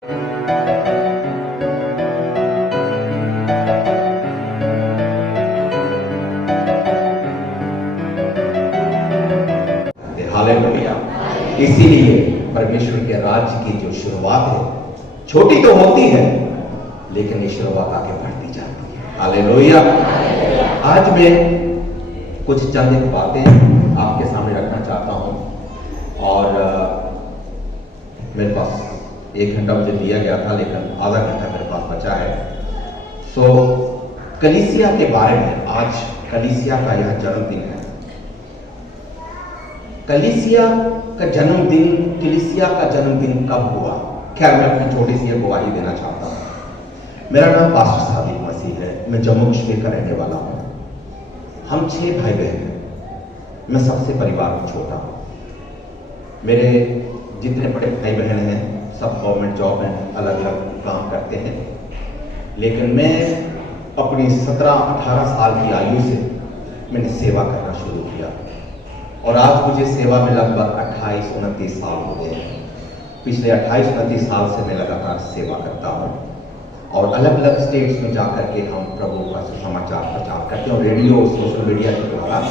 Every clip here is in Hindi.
हालेलुया। इसीलिए परमेश्वर के राज्य की जो शुरुआत है छोटी तो होती है, लेकिन ये शुरुआत आगे बढ़ती जाती है। हालेलुया। आज मैं कुछ चंद एक बातें आपके सामने रखना चाहता हूं और मेरे पास 1 घंटा मुझे दिया गया था, लेकिन आधा घंटा मेरे पास बचा है। सो कलीसिया के बारे में, आज कलीसिया का यह जन्मदिन है। कलीसिया का जन्मदिन, कलीसिया का जन्मदिन कब हुआ? खैर, मैं अपनी छोटी सी गवाही देना चाहता हूं। मेरा नाम पास्टर सादिक मसीह है। मैं जम्मू कश्मीर का रहने वाला हूं। हम 6 भाई बहन हैं। मैं सबसे परिवार में छोटा हूं। मेरे जितने बड़े भाई बहन हैं सब गवर्नमेंट जॉब में अलग अलग काम करते हैं, लेकिन मैं अपनी 17-18 साल की आयु से मैंने सेवा करना शुरू किया और आज मुझे सेवा में लगभग 28-29 साल हो गए हैं। पिछले 28-29 साल से मैं लगातार सेवा करता हूँ और अलग अलग स्टेट्स में जाकर के हम प्रभु का सुसमाचार प्रचार करते हैं और रेडियो, सोशल मीडिया के द्वारा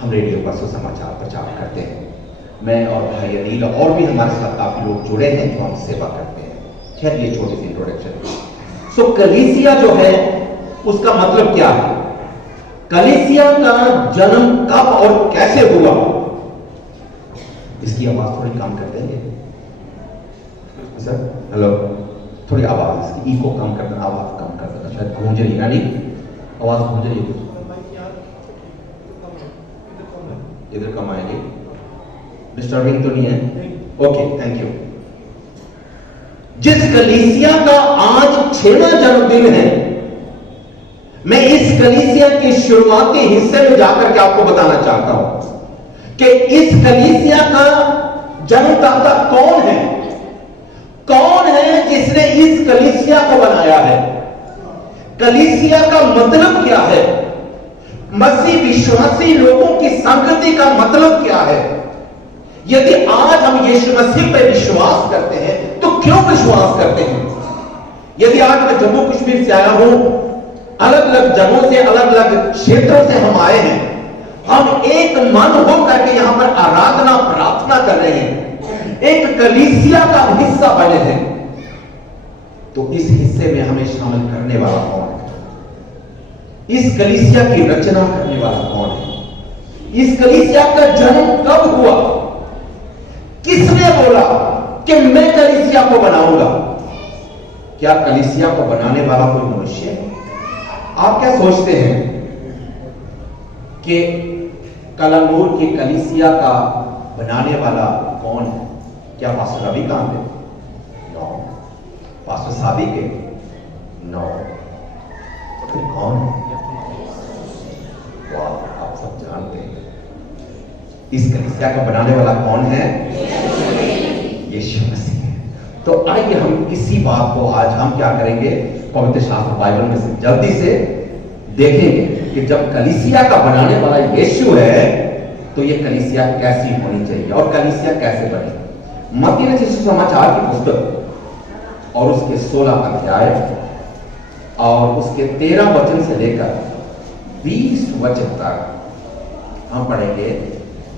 हम रेडियो पर सुसमाचार प्रचार करते हैं। मैं और भाई अनिल और भी हमारे साथ काफी लोग जुड़े हैं जो हम सेवा करते हैं। खैर, ये छोटी सी इंट्रोडक्शन। सो कलीसिया जो है उसका मतलब क्या है? कलीसिया का जन्म कब और कैसे हुआ? इसकी आवाज थोड़ी कम कर देंगे सर? हेलो, थोड़ी आवाज, इसकी इको कम कर देना, आवाज कम कर देना, शायद गूंज रही है। नहीं, आवाज गूंज रही है। इधर कम आएगी, डिस्टर्बिंग तो नहीं है? Okay, thank you. जिस कलीसिया का आज 6वां जन्मदिन है, मैं इस कलीसिया के शुरुआती हिस्से में जाकर के आपको बताना चाहता हूं कि इस कलीसिया का जन्मदाता कौन है? कौन है जिसने इस कलीसिया को बनाया है? कलीसिया का मतलब क्या है? मसीह विश्वासी लोगों की संगति का मतलब क्या है? यदि आज हम यीशु मसीह पर विश्वास करते हैं तो क्यों विश्वास करते हैं? यदि आज मैं जम्मू कश्मीर से आया हूं, अलग अलग जगहों से, अलग अलग क्षेत्रों से हम आए हैं, हम एक मन होकर के यहां पर आराधना प्रार्थना कर रहे हैं, एक कलीसिया का हिस्सा बने हैं, तो इस हिस्से में हमें शामिल करने वाला कौन है? इस कलीसिया की रचना करने वाला कौन है? इस कलीसिया का जन्म कब हुआ? किसने बोला कि मैं कलीसिया को बनाऊंगा? क्या कलीसिया को बनाने वाला कोई मनुष्य है? आप क्या सोचते हैं कि कलानूर की कलीसिया का बनाने वाला कौन है? क्या पास्टर रवि कांत है? नो। पास्टर सादिक है? नो। फिर कौन है? वाह, आप सब जानते हैं इस कलीसिया का बनाने वाला कौन है? यीशु मसीह। तो आइए हम इसी बात को आज हम क्या करेंगे, पवित्र शास्त्र बाइबल में से जल्दी से देखेंगे कि जब कलीसिया का बनाने वाला यीशु है तो ये कलीसिया कैसी होनी चाहिए और कलीसिया कैसे बने। मत्ती रचित सुसमाचार की पुस्तक और उसके 16 अध्याय और उसके 13 वचन से लेकर 20 वचन तक हम पढ़ेंगे।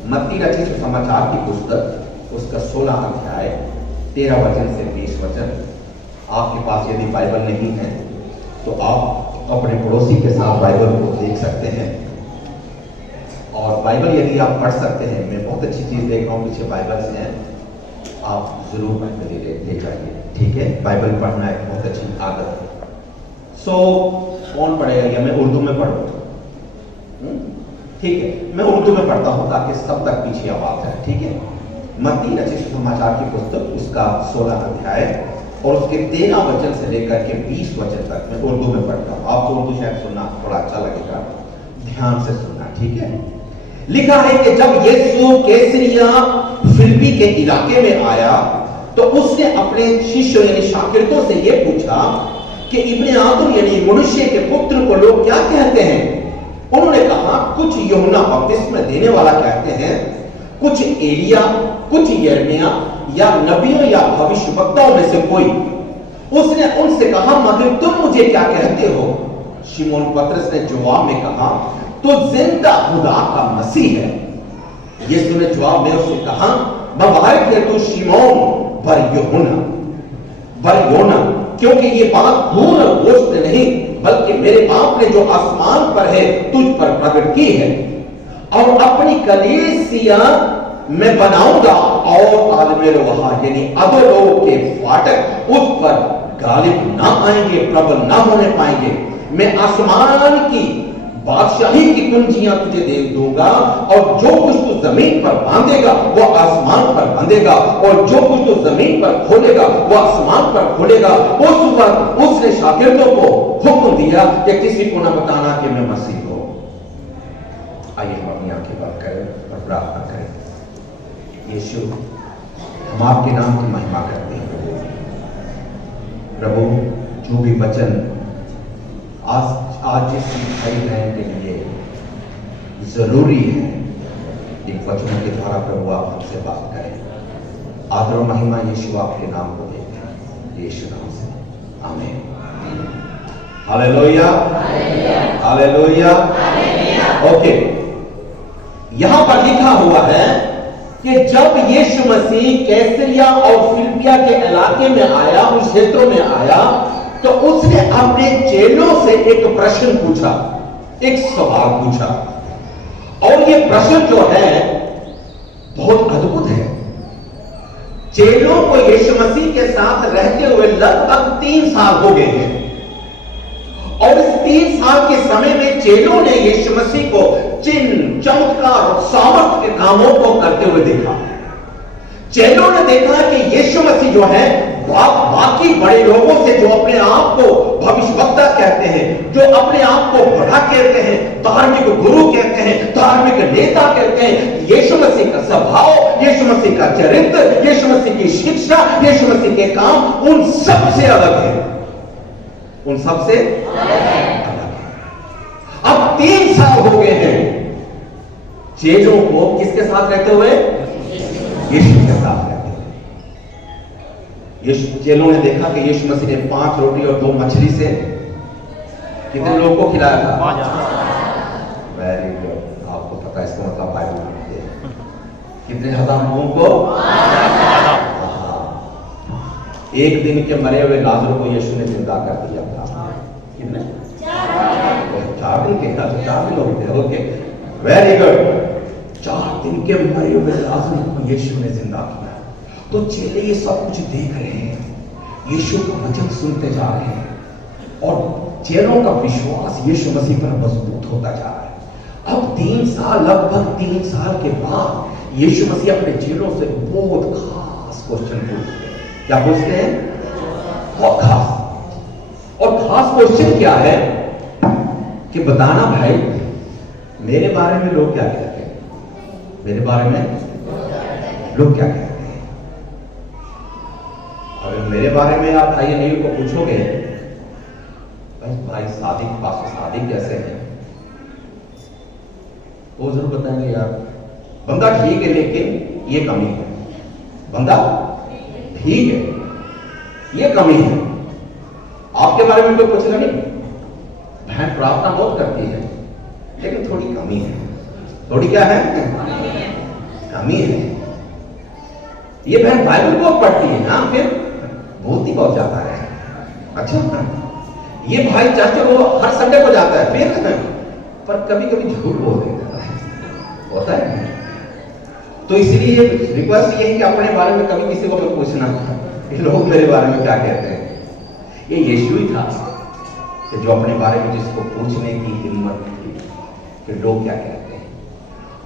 मत्ती रचित सुसमाचार की पुस्तक उसका 16 अध्याय 13 वचन से 20 वचन। आपके पास यदि बाइबल नहीं है तो आप अपने पड़ोसी के साथ बाइबल को देख सकते हैं और बाइबल यदि आप पढ़ सकते हैं, मैं बहुत अच्छी चीज देख रहा हूँ पीछे बाइबल से हैं, आप जरूर बाइबल ले जाइए, ठीक है? बाइबल पढ़ना एक बहुत अच्छी आदत है। सो कौन पढ़ेगा? या मैं उर्दू में पढ़ूँ? ठीक है, मैं उर्दू में पढ़ता हूँ ताकि सब तक पीछे आवाज है, ठीक है? मत्ती रचित सुसमाचार की पुस्तक उसका 16 अध्याय और उसके 13 वचन से लेकर के 20 वचन तक मैं उर्दू में पढ़ता हूँ। आपको उर्दू शायद सुनना थोड़ा अच्छा लगेगा, ध्यान से सुनना, ठीक है? लिखा है कि जब यीशु कैसरिया फिलिप्पी के इलाके में आया तो उसने अपने शिष्यों यानी शागिर्दों से यह पूछा कि इब्ने आदम यानी मनुष्य के पुत्र को लोग क्या कहते हैं? उन्होंने कहा, कुछ यूहन्ना बपतिस्मा देने वाला कहते हैं, कुछ एलिया, कुछ यिर्मयाह या नबियों या भविष्यवक्ताओं में से कोई। उसने उनसे कहा, मगर तुम मुझे क्या कहते हो? शिमोन पतरस ने जवाब में कहा, तो जिंदा खुदा का मसीह है। यीशु ने जवाब में उससे कहा, मुबारक है तू शिमोन बर-योना, क्योंकि ये बात खून और गोश्त ने नहीं, बल्कि मेरे बाप ने जो आसमान पर है तुझ पर प्रकट की है। और अपनी कलीसिया मैं बनाऊंगा और आलमे रोहा यानी अधोलोक के फाटक उस पर गालिब ना आएंगे, प्रबल ना होने पाएंगे। मैं आसमान की बादशाही की कुंजियां तुझे दे दूंगा, और जो कुछ तू जमीन पर बांधेगा वो आसमान पर बांधेगा, और जो कुछ तू जमीन पर खोलेगा वो आसमान पर खोलेगा। उस वक्त उसने शागिर्दों को हुक्म दिया कि किसी को न बताना कि मैं मसीह हूं। आइए हम अपनी आंखें बंद करें और प्रार्थना करें। यीशु, हम आपके नाम की महिमा करते हैं प्रभु। जो भी वचन आज इस भाई बहन के लिए जरूरी है, इन वचनों के द्वारा प्रभु आप हमसे बात करें। आदर और महिमा यीशु आपके नाम को देते हैं, यीशु नाम से, आमीन। Hallelujah, hallelujah. ओके, यहां पर लिखा हुआ है कि जब यीशु मसीह कैसरिया और फिलिपिया के इलाके में आया, उस क्षेत्रों में आया, तो उसने अपने चेलों से एक प्रश्न पूछा, एक सवाल पूछा। और ये प्रश्न जो है बहुत अद्भुत है। चेलों को यीशु मसीह के साथ रहते हुए लगभग 3 साल हो गए हैं, और इस 3 साल के समय में चेलों ने यीशु मसीह को चिन्ह, चमत्कार और सामर्थ के कामों को करते हुए देखा। चेलों ने देखा कि यीशु मसीह जो है बाकी बड़े लोगों से, जो अपने आप को भविष्यवक्ता कहते हैं, जो अपने आप को बड़ा कहते हैं, धार्मिक गुरु कहते हैं, धार्मिक नेता कहते हैं, यीशु मसीह का स्वभाव, यीशु मसीह का चरित्र, यीशु मसीह की शिक्षा, यीशु मसीह के काम उन सबसे अलग है, उन सबसे अलग है। अब 3 साल हो गए हैं चेलों को किसके साथ रहते हुए? यीशु के साथ रहते हुए। यीशु, चेलों ने देखा कि यीशु मसीह ने 5 रोटी और 2 मछली से कितने लोगों को खिलाया था? वेरी गुड, आपको पता है इसका मतलब बाइबल में कितने हजार लोगों को? एक दिन के मरे हुए लाजर को यीशु ने जिंदा कर दिया था। कितने? 4 दिन के, 4 दिन हो गए। Okay, very good. 4 दिन के मरे हुए लाजर को यीशु ने जिंदा किया। तो चेले ये सब कुछ देख रहे हैं, यीशु का वचन सुनते जा रहे हैं, और चेलों का विश्वास यीशु मसीह पर मजबूत होता जा रहा है। अब 3 साल, लगभग 3 साल के बाद यीशु मसीह अपने चेलों से बहुत खास क्वेश्चन पूछते हैं। क्या पूछते हैं? बहुत खास। और खास क्वेश्चन क्या है कि बताना भाई, मेरे बारे में लोग क्या कहते हैं? मेरे बारे में लोग क्या कहते हैं? अगर मेरे बारे में आप भाई अनिल को पूछोगे, भाई शादी कैसे है, वो जरूर बताएंगे यार बंदा ठीक है लेकिन ये कमी है, बंदा ठीक है ये कमी है। आपके बारे में कोई पूछेगा नहीं, बहन प्रार्थना बहुत करती है लेकिन थोड़ी कमी है। थोड़ी क्या है? कमी है। ये बहन बाइबल को पढ़ती है ना, फिर बहुत ही बहुत जाता है। अच्छा, ये भाई चर्च वो हर संडे को जाता है, फिर पर कभी कभी झूठ बोल देता है, होता है। तो इसलिए रिक्वेस्ट ये है कि अपने बारे में कभी किसी को मत पूछना कि लोग मेरे बारे में क्या कहते हैं। ये यीशु ही था कि जो अपने बारे में जिसको पूछने की हिम्मत थी कि लोग क्या कहते हैं।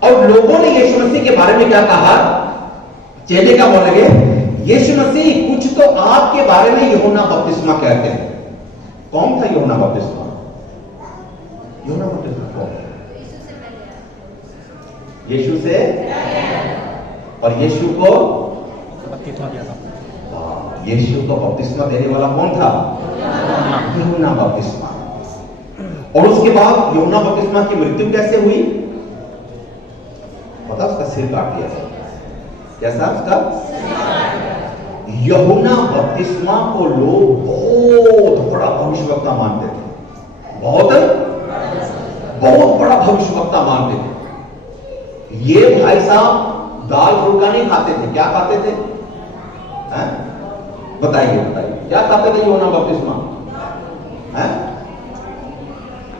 और लोगों ने यीशु मसीह के बारे में क्या कहा? चेले क्या बोल लगे? यीशु मसीह कुछ तो आपके बारे में यूहन्ना बपतिस्मा कहते हैं। कौन था यूहन्ना बपतिस्मा? यूहन्ना बपतिस्मा कौन? यीशु से, और यीशु को बपतिस्मा दिया था। यीशु को बपतिस्मा देने वाला कौन था? यूहन्ना बपतिस्मा। और उसके बाद यूहन्ना बपतिस्मा की मृत्यु कैसे हुई? पता? उसका सिर काट दिया था। कैसा उसका? यूहन्ना बपतिस्मा को लोग बहुत बड़ा भविष्यवक्ता मानते थे, बहुत बड़ा भविष्यवक्ता मानते थे। ये भाई साहब दाल फुल्का नहीं खाते थे, क्या खाते थे? बताइए क्या खाते थे यूहन्ना बपतिस्मा?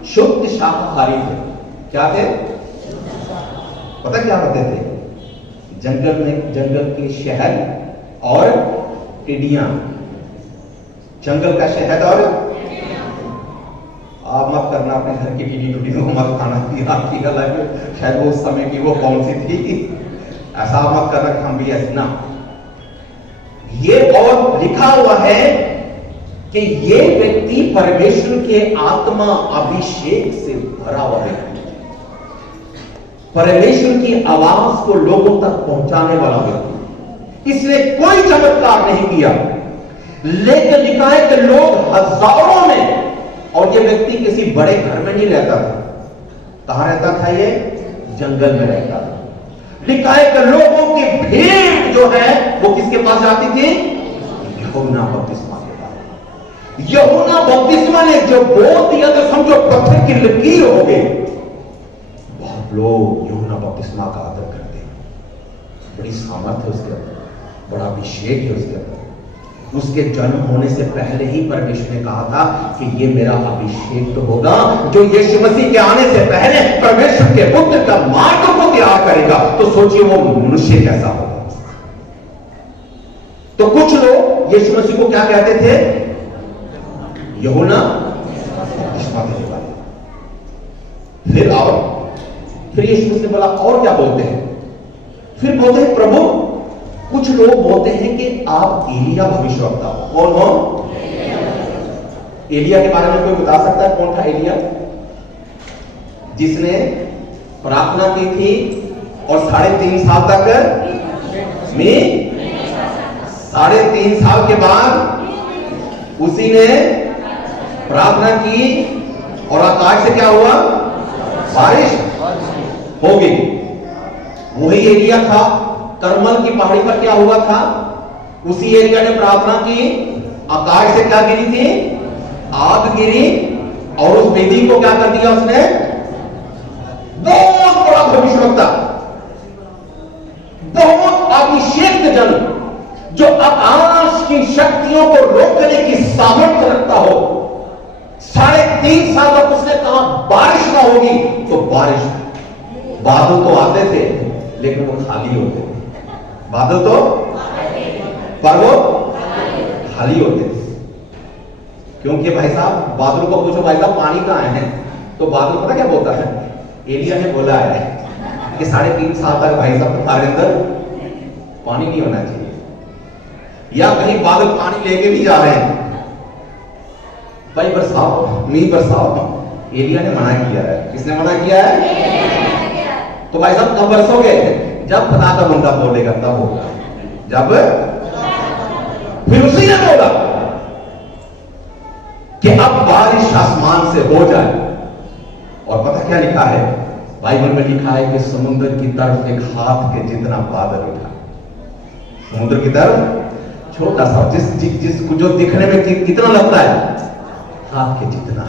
शुद्ध शाकाहारी थे। क्या थे? पता क्या करते थे? जंगल के शहद और टिड्डियां, जंगल का शहद और आप मत करना अपने घर की टिड्डी को मत खाना, आपकी गलत, शायद वो उस समय की वो कौन सी थी, ऐसा मत करना कि हम भी ऐसे ना। ये और लिखा हुआ है कि ये व्यक्ति परमेश्वर के आत्मा अभिषेक से भरा हुआ व्यक्ति, परमेश्वर की आवाज को लोगों तक पहुंचाने वाला व्यक्ति। इसने कोई चमत्कार नहीं किया, लेकिन लिखा है कि लोग हजारों में, और ये व्यक्ति किसी बड़े घर में नहीं रहता था। कहां रहता था? ये जंगल में रहता था। लिखा है कि लोगों की भीड़ जो है वो किसके पास जाती थी? यूहन्ना बपतिस्मा के पास। यूहन्ना बपतिस्मा ने जो बोल दिया तो समझो पत्थर की लकीर हो गई। बहुत लोग यूहन्ना बपतिस्मा का आदर करते हैं, बड़ी सामर्थ है उसके अंदर, बड़ा अभिषेक है उसके अंदर। उसके जन्म होने से पहले ही परमेश्वर ने कहा था कि ये मेरा अभिषेक तो होगा जो यीशु मसीह के आने से पहले परमेश्वर के पुत्र का मार्ग को तैयार करेगा। तो सोचिए वो मनुष्य कैसा होगा। तो कुछ लोग यीशु मसीह को क्या कहते थे? यूहन्ना बपतिस्मा देने वाले। फिर यीशु मसीह ने बोला और क्या बोलते हैं? फिर बोलते हैं प्रभु कुछ लोग बोलते हैं कि आप एलिया भविष्यवक्ता हो। कौन हो? एलिया के बारे में कोई बता सकता है? कौन था एलिया? जिसने प्रार्थना की थी और 3.5 साल तक 3.5 साल के बाद उसी ने प्रार्थना की और आकाश से क्या हुआ? बारिश हो गई। वही एलिया था। करमल की पहाड़ी पर क्या हुआ था? उसी एलिया ने प्रार्थना की, आकाश से क्या गिरी थी? आग गिरी, और उस वेदी को क्या कर दिया उसने? बहुत बड़ा भविष्यवक्ता, बहुत अभिषेक जन जो आकाश की शक्तियों को रोकने की सामर्थ्य रखता हो। 3.5 साल तक उसने कहा बारिश ना होगी, तो बारिश, बादल तो आते थे लेकिन वो खाली होते थे। बादल तो पर वो खाली होते थे, क्योंकि भाई साहब बादल को पूछो भाई साहब पानी कहां है, तो बादल पता क्या बोलता है? एलिया ने बोला है कि 3.5 साल तक भाई साहब तुम्हारे अंदर पानी नहीं होना चाहिए, या कहीं बादल पानी लेके भी जा रहे हैं, भाई बरसाओ, मींह बरसाओ। एलिया ने मना किया है। किसने मना किया है? तो भाई साहब कब बरसोगे? जब खुदा का बंदा बोलेगा तब होगा। जब फिर उसी ने बोला कि अब बारिश आसमान से हो जाए, और पता क्या लिखा है? बाइबल में लिखा है कि समुद्र की तरफ एक हाथ के जितना बादल उठा। समुद्र की तरफ छोटा सा, जिसको जो दिखने में कितना लगता है? हाथ के जितना।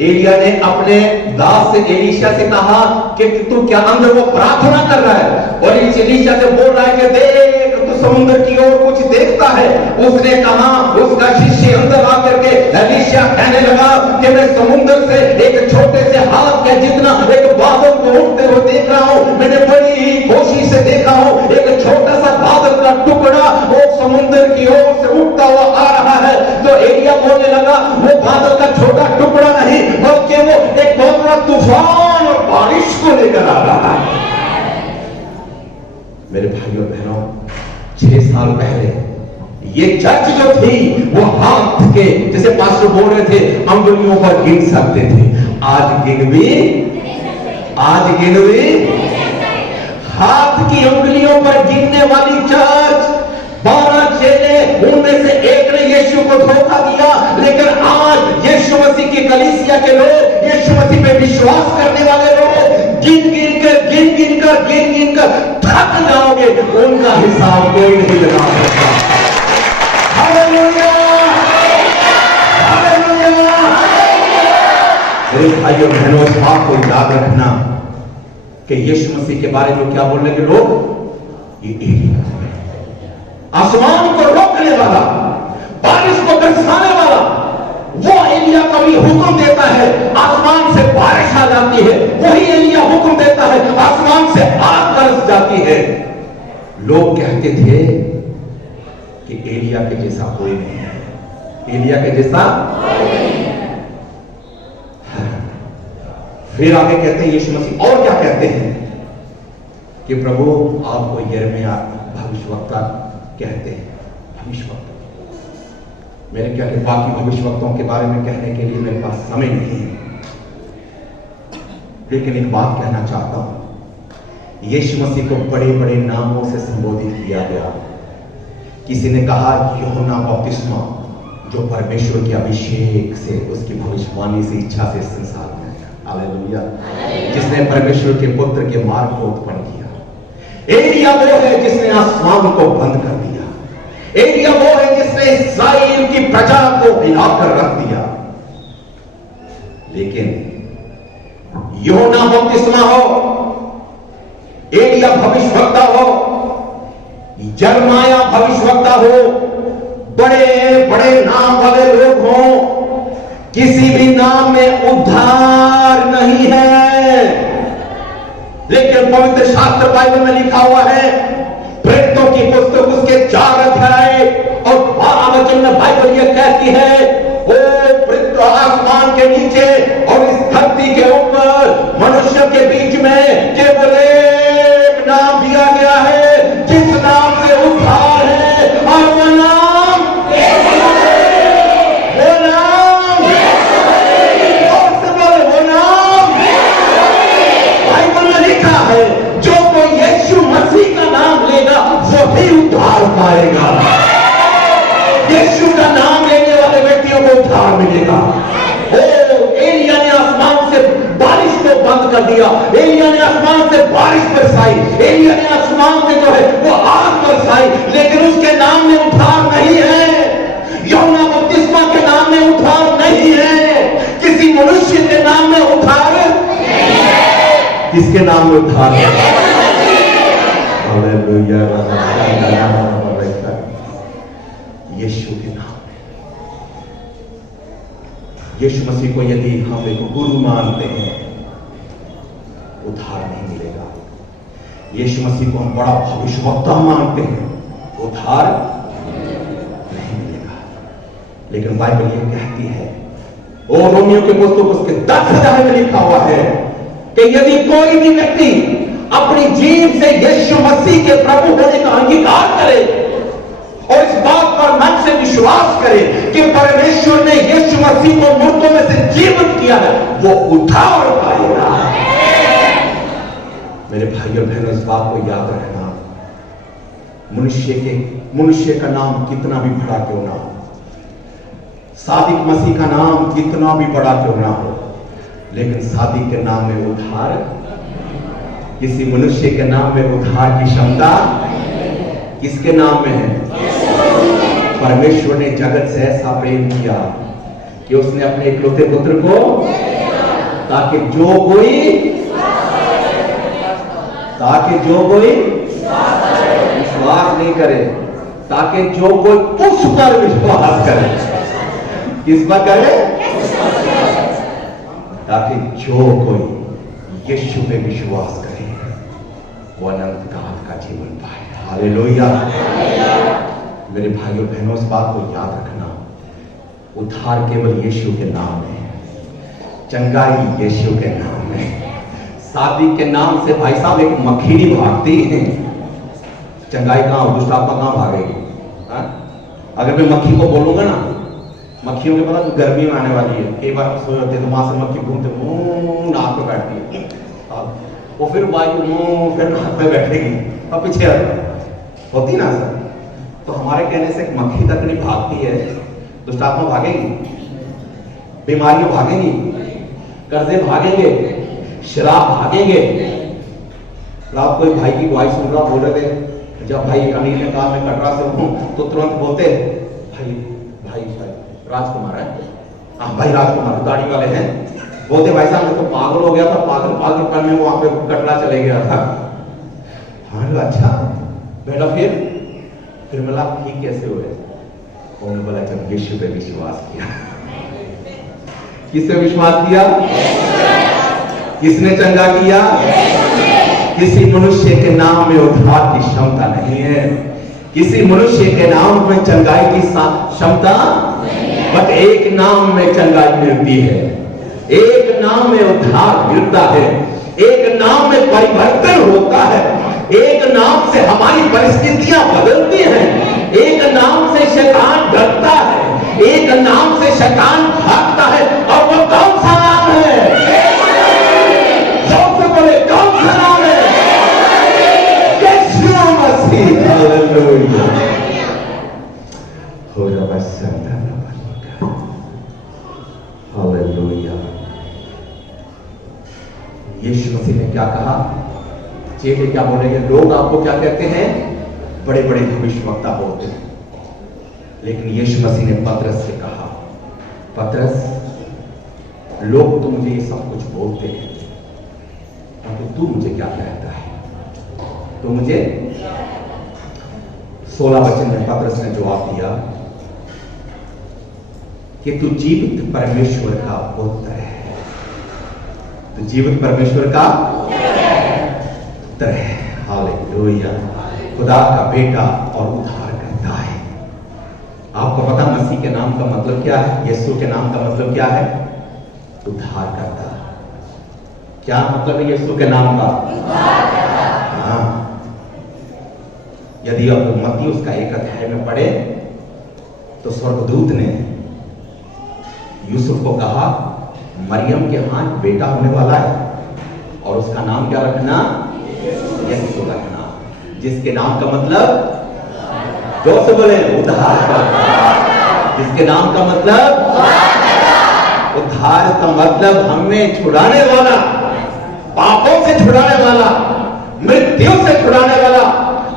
एलिया ने अपने दास से एलीशा से कहा कि तू क्या अंदर वो प्रार्थना कर रहा है, और एलीशा से बोल रहा है कि देख तू समुद्र की ओर कुछ देखता है। उसने कहा, उसका शिष्य अंदर आकर के एलीशा कहने लगा कि मैं समुद्र से एक छोटे से हाथ के जितना एक बादल को उठते हुए देख रहा हूं। मैंने बड़ी कोशिश से देखा हूं, एक छोटा सा बादल का टुकड़ा वो समुद्र की ओर से उठता हुआ आ रहा है। तो एलिया बोलने लगा वो बादल का छोटा टुकड़ा नहीं, बल्कि वो एक बहुत बड़ा तूफान और बारिश को लेकर आ रहा है। मेरे भाइयों बहनों, 6 साल पहले ये चर्च जो थी वो हाथ के, जैसे पास्टर बोल रहे थे, अंगुलियों पर गिन सकते थे। आज गिन भी हाथ की अंगुलियों पर गिनने वाली चर्च, 12 चेले, उनमें से एक ने यीशु को धोखा दिया, लेकिन आज यीशु मसीह की कलीसिया के लोग, यीशु मसीह पे विश्वास करने वाले लोग गिन गिन कर थक जाओगे। वो कोई नहीं लगा सकता। Hallelujah, hallelujah. मेरे भाइयों बहनों, इस बात को याद रखना कि यीशु मसीह के बारे में क्या बोलने के लोग, ये एलिया है, आसमान को रोकने वाला, बारिश को बरसाने वाला। वो एलिया कभी हुक्म देता है, आसमान से बारिश आ जाती है। वही एलिया हुक्म देता है, आसमान से आग बरस जाती है। लोग कहते थे कि एलिया के जैसा कोई नहीं है, एलिया के जैसा कोई नहीं है। फिर आगे कहते हैं यीशु मसीह और क्या कहते हैं कि प्रभु आपको यिर्मयाह भविष्यवक्ता कहते हैं। भविष्यवक्ता, मेरे क्या कि बाकी भविष्यवक्ताओं के बारे में कहने के लिए मेरे पास समय नहीं है, लेकिन एक बात कहना चाहता हूं। यीशु मसीह को बड़े बड़े नामों से संबोधित किया गया। किसी ने कहा यूहन्ना बपतिस्मा, जो परमेश्वर के अभिषेक से, उसकी भविष्यवाणी से, इच्छा से संसार में आया। हालेलुया। जिसने परमेश्वर के पुत्र के मार्ग को उत्पन्न किया। एलिया वो है जिसने आसमान को बंद कर दिया। एलिया वो है जिसने इस्राएल की प्रजा को हिलाकर रख दिया। लेकिन यूहन्ना बपतिस्मा हो, एलिया भविष्यवक्ता हो, यिर्मयाह भविष्यवक्ता हो, बड़े बड़े नाम वाले लोग हों, किसी भी नाम में उद्धार नहीं है। लेकिन पवित्र शास्त्र बाइबल में लिखा हुआ है, प्रेरितों की पुस्तक उसके 4 अध्याय और 12 वचन में बाइबल यह कहती है, ओ प्रेरित आसमान के नीचे और इस धरती के ऊपर मनुष्य के बीच में केवल एक नाम दिया गया है, जिस नाम से उद्धार है, और वो नाम वही उद्धार पाएगा। यीशु का नाम लेने वाले व्यक्तियों को उद्धार मिलेगा। ओ एलिया ने आसमान से बारिश को बंद कर दिया, एलिया ने आसमान से बारिश बरसाई, एलिया ने आसमान से जो है वो आग बरसाई, लेकिन उसके नाम में उद्धार नहीं है। यूहन्ना बपतिस्मा के नाम में उद्धार नहीं है। किसी मनुष्य के नाम में उद्धार नहीं है। किसके नाम में उद्धार है? यीशु के नाम में। यीशु मसीह को यदि हम एक गुरु मानते हैं, उद्धार नहीं मिलेगा। यीशु मसीह को हम बड़ा भविष्यवक्ता मानते हैं, उद्धार नहीं मिलेगा। लेकिन बाइबल ये कहती है, और रोमियो के पुस्तक उसके 10 अध्याय में लिखा हुआ है कि यदि कोई भी व्यक्ति अपनी जीवन से यीशु मसीह के प्रभु होने का अंगीकार करे और इस बात पर मन से विश्वास करे कि परमेश्वर ने यीशु मसीह को मुर्दों में से जीवित किया है, वो उद्धार पाएगा। मेरे भाइयों बहनों, इस बात को याद रखना, मनुष्य का नाम कितना भी बड़ा क्यों ना हो, सादिक मसीह का नाम कितना भी बड़ा क्यों ना हो, लेकिन सादिक के नाम में उद्धार, किसी मनुष्य के नाम में उद्धार की क्षमता किसके नाम में है? परमेश्वर ने जगत से ऐसा प्रेम किया कि उसने अपने इकलौते पुत्र को, ताकि जो कोई विश्वास नहीं करे, ताकि जो कोई उस पर विश्वास करे। किस पर करे? ताकि जो कोई यीशु पे विश्वास करे वो अनंत काल का जीवन पाए। हालेलुया। मेरे भाइयों बहनों, इस बात को याद रखना, उद्धार केवल यीशु के नाम में है, चंगाई यीशु के नाम में। शादी के नाम से भाई साहब एक मक्खी नहीं भागती है, चंगाई कहां, दुष्ट आत्मा कहां भागेगी? अगर मैं मक्खी को बोलूंगा ना, मक्खियों के पता गर्मी में आने वाली है, कई बार सोए होते तो वहां से मक्खी घूमते नाक पे बैठती है, वो फिर वायु फिर नाक पे बैठेगी और पीछे होती ना सर। तो हमारे कहने से मक्खी तक नहीं भागती है, दुष्ट आत्मा भागेगी, बीमारियां भागेंगी, कर्जे भागेंगे, शराब भागेंगे। रात कोई भाई की दुआई सुन रहा, बोल रहे थे जब भाई अनिल ने कहा मैं कटरा से हूं तो तुरंत बोलते भाई भाई शायद राजकुमार है, हाँ भाई राजकुमार दाढ़ी वाले हैं, बोलते भाई साहब मैं तो पागल हो गया था, पागल करने में वहां पे कटरा चले गया था। हाँ अच्छा बेटा फिर मिला ठीक कैसे हुए? उन्होंने बोला जब यीशु पे विश्वास किया। किस पे विश्वास किया? किसने चंगा किया? किसी मनुष्य के नाम में उद्धार की क्षमता नहीं है, किसी मनुष्य के नाम में चंगाई की क्षमता, बट एक नाम में चंगाई मिलती है, एक नाम में उद्धार मिलता है, एक नाम में परिवर्तन होता है, एक नाम से हमारी परिस्थितियां बदलती हैं, एक नाम से शैतान डरता है, एक नाम से शैतान भागता है, और वो कौन सा नाम है? सबसे बोले कौन सा नाम है? यीशु मसीह। हालेलुया। हो रहा हालेलुया। यीशु मसीह ने क्या कहा? चेले क्या बोलेंगे? लोग आपको क्या कहते हैं? बड़े बड़े भविष्यवक्ता बोलते हैं। लेकिन यीशु मसीह ने पतरस से कहा, पतरस लोग तो मुझे ये सब कुछ बोलते हैं, परंतु तू मुझे क्या कहता है? तो मुझे 16 वचन में पतरस ने जवाब दिया कि तू जीवित परमेश्वर का पुत्र है, तू जीवित परमेश्वर का पुत्र है। हालेलुया। खुदा का बेटा और उद्धार करता है। आपको पता मसीह के नाम का मतलब क्या है? यीशु के नाम का मतलब क्या है? उद्धार करता। क्या मतलब है यीशु के नाम का? हाँ, यदि आप मत्ती उसका 1 अध्याय में पढ़े तो स्वर्गदूत ने यूसुफ को कहा मरियम के हाथ बेटा होने वाला है और उसका नाम क्या रखना? यीशु रखना, जिसके नाम का मतलब जोर से बोले उद्धार करता। जिसके नाम का मतलब उद्धार का मतलब हमें छुड़ाने वाला, पापों से छुड़ाने वाला, मृत्यु से छुड़ाने वाला,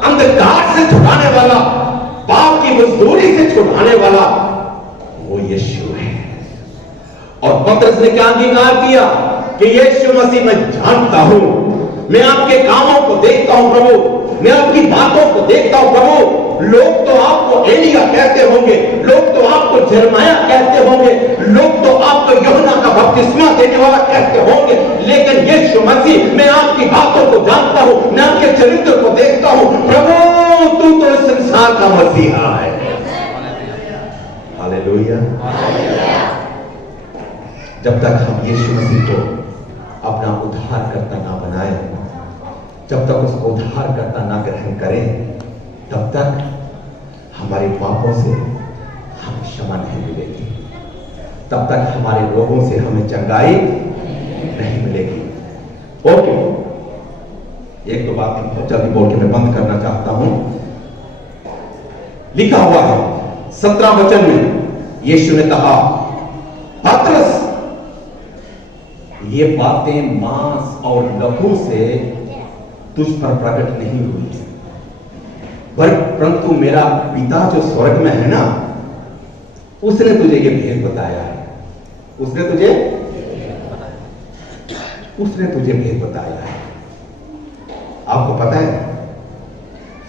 अंधकार से छुड़ाने वाला, पाप की मजदूरी से छुड़ाने वाला वो यीशु है। और पतरस ने क्या अंगीकार किया कि यीशु मसीह मैं जानता हूं, मैं आपके कामों को देखता हूं प्रभु, मैं आपकी बातों को देखता हूं प्रभु। लोग तो आपको एलिया कहते होंगे, लोग तो आपको यिर्मयाह कहते होंगे, लोग तो आपको यूहन्ना का बपतिस्मा देने वाला कहते होंगे, लेकिन यीशु मसीह मैं आपकी बातों को जानता हूं, मैं आपके चरित्र को देखता हूं प्रभु, तू तो इस संसार का मसीहा है। हालेलुया। जब तक हम यीशु मसीह को अपना उद्धारकर्ता ना बनाए, जब तक उसको उद्धारकर्ता ना ग्रहण करें, तब तक हमारे पापों से हमें क्षमा नहीं मिलेगी, तब तक हमारे रोगों से हमें चंगाई नहीं मिलेगी। ओके, एक दो बात बहुत जल्दी बोल के मैं बंद करना चाहता हूं। लिखा हुआ है 17 वचन में यीशु ने कहा पतरस ये बातें मांस और लहू से तुझ पर प्रकट नहीं हुई है, परंतु मेरा पिता जो स्वर्ग में है ना, उसने तुझे ये भेद बताया है। उसने तुझे भेद बताया है। आपको पता है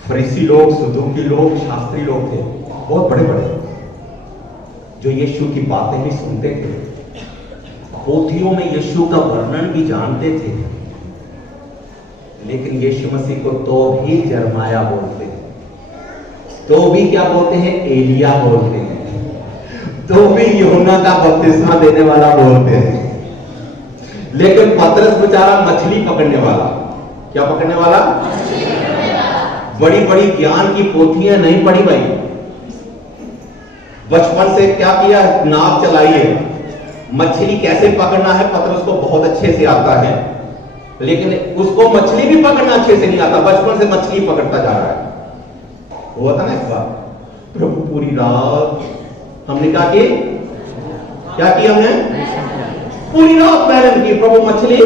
फरीसी लोग, सदूकी लोग, शास्त्री लोग थे, बहुत बड़े बड़े, जो यीशु की बातें भी सुनते थे, पोथियों में यीशु का वर्णन भी जानते थे, लेकिन यीशु मसीह को तो भी यिर्मयाह बोलते हैं, तो भी क्या बोलते हैं? एलिया बोलते हैं, तो भी यूहन्ना का बपतिस्मा देने वाला बोलते हैं। लेकिन पतरस बेचारा मछली पकड़ने वाला, क्या पकड़ने वाला? बड़ी बड़ी ज्ञान की पोथियां नहीं पढ़ी भाई, बचपन से क्या किया? नाव चलाई है, मछली कैसे पकड़ना है पतरस को बहुत अच्छे से आता है, लेकिन उसको मछली भी पकड़ना अच्छे से नहीं आता, बचपन से मछली पकड़ता जा रहा है। हुआ था ना इस बार, प्रभु पूरी रात हमने क्या किया हमने पूरी रात मेहनत की, प्रभु मछली,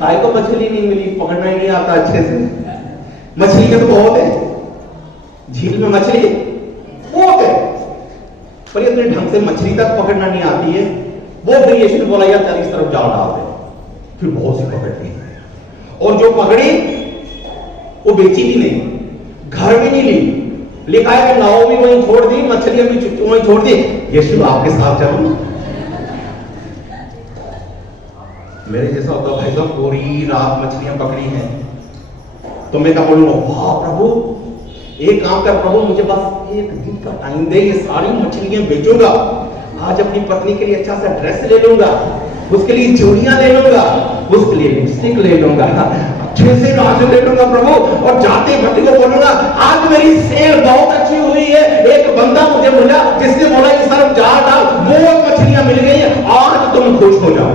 ताई को मछली नहीं मिली, पकड़ना ही नहीं आता अच्छे से। मछली के तो बहुत है, झील में मछली बहुत है, पर ये अपने ढंग से मछली तक पकड़ना नहीं आती है। वो फिर यीशु ने बोला यार चल इस तरफ जाल डाल दे, फिर बहुत सी पकड़ ली, और जो पकड़ी वो बेची भी नहीं, घर भी नहीं ली, लिखा है कि नाव भी वहीं छोड़ दी, मछलियां भी वहीं छोड़ दी। यीशु आपके साथ चलो, मेरे जैसा होता भाई साहब पूरी रात मछलियां पकड़ी हैं, तो मैं क्या बोलूंगा, वाह प्रभु एक काम कर प्रभु, मुझे बस एक दिन का टाइम दे, ये सारी मछलियां बेचूंगा, आज अपनी पत्नी के लिए अच्छा सा ड्रेस ले लूंगा, उसके लिए चूड़ियां ले लूंगा, उसके लिए लिपस्टिक ले लूंगा, अच्छे से राजू ले लूंगा प्रभु, और जाते भट्टी को बोलूंगा आज मेरी सेल बहुत अच्छी हुई है, एक बंदा मुझे मिला जिसने बोला इस तरफ जाल डाल, बहुत मछलियां मिल गई, आज तुम खुश हो जाओ।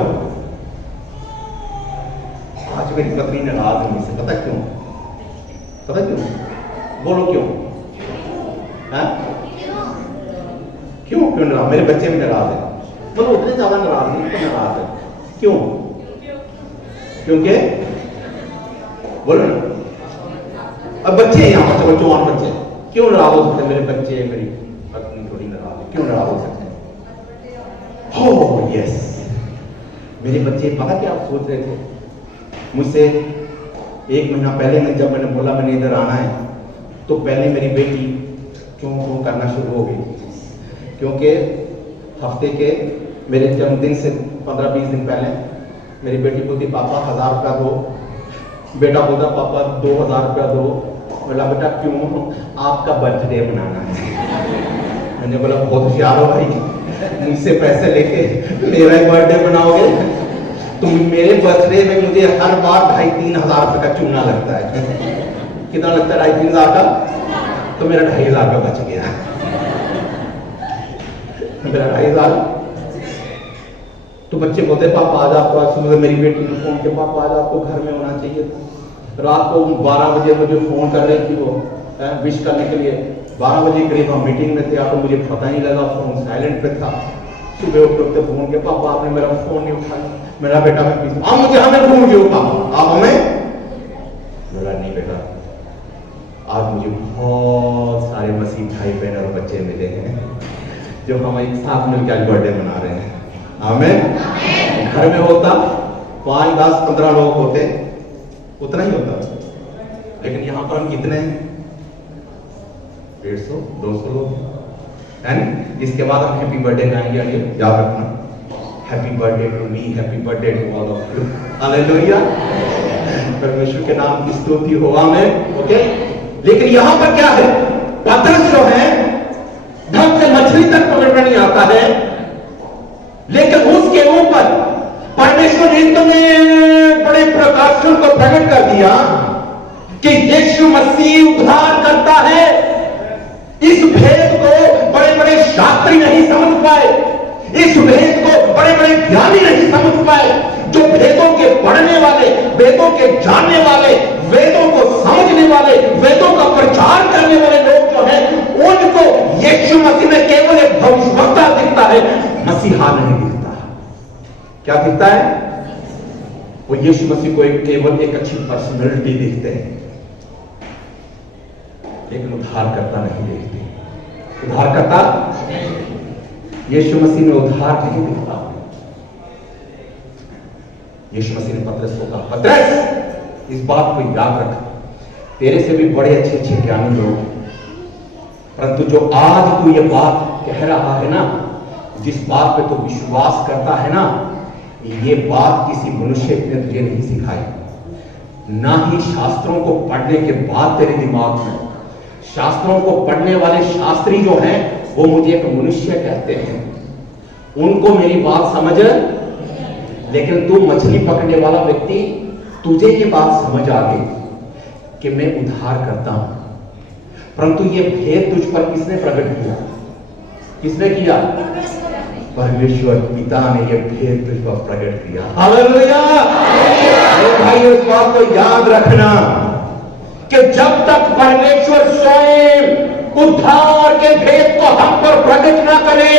आज मेरी पत्नी नाराज है मुझसे, पता क्यों? पता क्यों? बोलो क्यों? है? क्यों नाराज? मेरे बच्चे भी नाराज है, मतलब उतने ज्यादा नाराज नहीं, तो नाराज है क्यों? क्योंकि बोलो ना, अब बच्चे यहाँ पर, चलो जवान बच्चे, क्यों नाराज हो सकते? मेरे बच्चे, मेरी पत्नी थोड़ी नाराज है, क्यों नाराज हो सकते हैं? हो यस, मेरे बच्चे पता क्या आप सोच रहे थे मुझसे? एक महीना पहले मैं जब मैंने बोला मैंने इधर आना है, तो पहले मेरी बेटी क्यों करना शुरू हो गई, क्योंकि हफ्ते के मेरे जन्मदिन से 15-20 दिन पहले मेरी बेटी बोलती पापा 1000 रुपया दो, बेटा बोलता पापा 2000 रुपया दो। बोला बेटा क्यों? आपका बर्थडे मनाना है। मैंने बोला बहुत होशियार हो भाई, मुझसे पैसे लेके मेरा ही बर्थडे मनाओगे? तुम मेरे बर्थडे में मुझे हर बार 2,500-3 हजार रुपए का चूना लगता है। कितना लगता है? 2,500-3 हजार का, तो मेरा 2,500 का बच गया, मेरा 2,500। तो बच्चे बोलते पापा आज आपको, आज सुबह मेरी बेटी ने फोन किया पापा आज आपको घर में होना चाहिए था। रात को 12 बजे मुझे फोन कर रही थी वो विश करने के लिए, 12 बजे करीब हम मीटिंग में थे, तो मुझे पता नहीं लगा, फोन साइलेंट पे था। सुबह उठते फोन किया पापा आपने मेरा फोन नहीं उठाया। मेरा बेटा मैं आप मुझे हमें ढूंढ दो पापा, आप हमें? बोला नहीं बेटा, आज मुझे बहुत सारे मसीह भाई बहन और बच्चे मिले हैं जो हम एक साथ मिलकर आज बर्थडे मना रहे हैं। आमीन। घर में होता 5, 10, 15 लोग होते, उतना ही होता, लेकिन यहां पर हम कितने हैं? 150, 200 लोग, एंड इसके बाद हम हैप्पी बर्थडे गाएंगे। याद रखना, happy birthday to me, happy birthday to all of you. Hallelujah, परमेश्वर के नाम की स्तुति हो। आमीन। ओके, लेकिन यहां पर क्या है? पतरस जो है ढंग से मछली तक पकड़ना नहीं आता है, लेकिन उसके ऊपर परमेश्वर ने इतने बड़े प्रकाशन को प्रकट कर दिया कि यीशु मसीह उद्धार करता है। इस भेद को बड़े बड़े शास्त्री नहीं समझ पाए, इस भेद को बड़े बड़े ज्ञानी नहीं समझ पाए। जो वेदों के पढ़ने वाले, वेदों के जानने वाले, वेदों को समझने वाले, वेदों का प्रचार करने वाले लोग जो हैं, उनको यीशु मसीह में केवल एक भविष्यवक्ता दिखता है, मसीहा नहीं दिखता। क्या दिखता है? वो यीशु मसीह को केवल एक अच्छी पर्सनैलिटी दिखते हैं, लेकिन उद्धारकर्ता नहीं देखते। उद्धारकर्ता यीशु मसीह में उद्धार नहीं दिखता। यीशु मसीह ने पतरस को कहा, पतरस इस बात को याद रख, तेरे से भी बड़े अच्छे अच्छे ज्ञानी लोग, परंतु जो आज तू ये बात कह रहा है ना, जिस बात पे तू विश्वास करता है ना, ये बात किसी मनुष्य ने तुझे नहीं सिखाई, ना ही शास्त्रों को पढ़ने के बाद तेरे दिमाग में। शास्त्रों को पढ़ने वाले शास्त्री जो हैं, वो मुझे एक मनुष्य कहते हैं, उनको मेरी बात समझ, लेकिन तू मछली पकड़ने वाला व्यक्ति, तुझे ये बात समझ आ गई कि मैं उद्धार करता हूं, परंतु ये भेद तुझ पर किसने प्रकट किया? किसने किया? परमेश्वर पिता ने ये भेद तुझ पर प्रकट किया। हालेलुया। भाई इस बात को याद रखना कि जब तक परमेश्वर स्वयं उद्धार के भेद को हम पर प्रकट ना करे,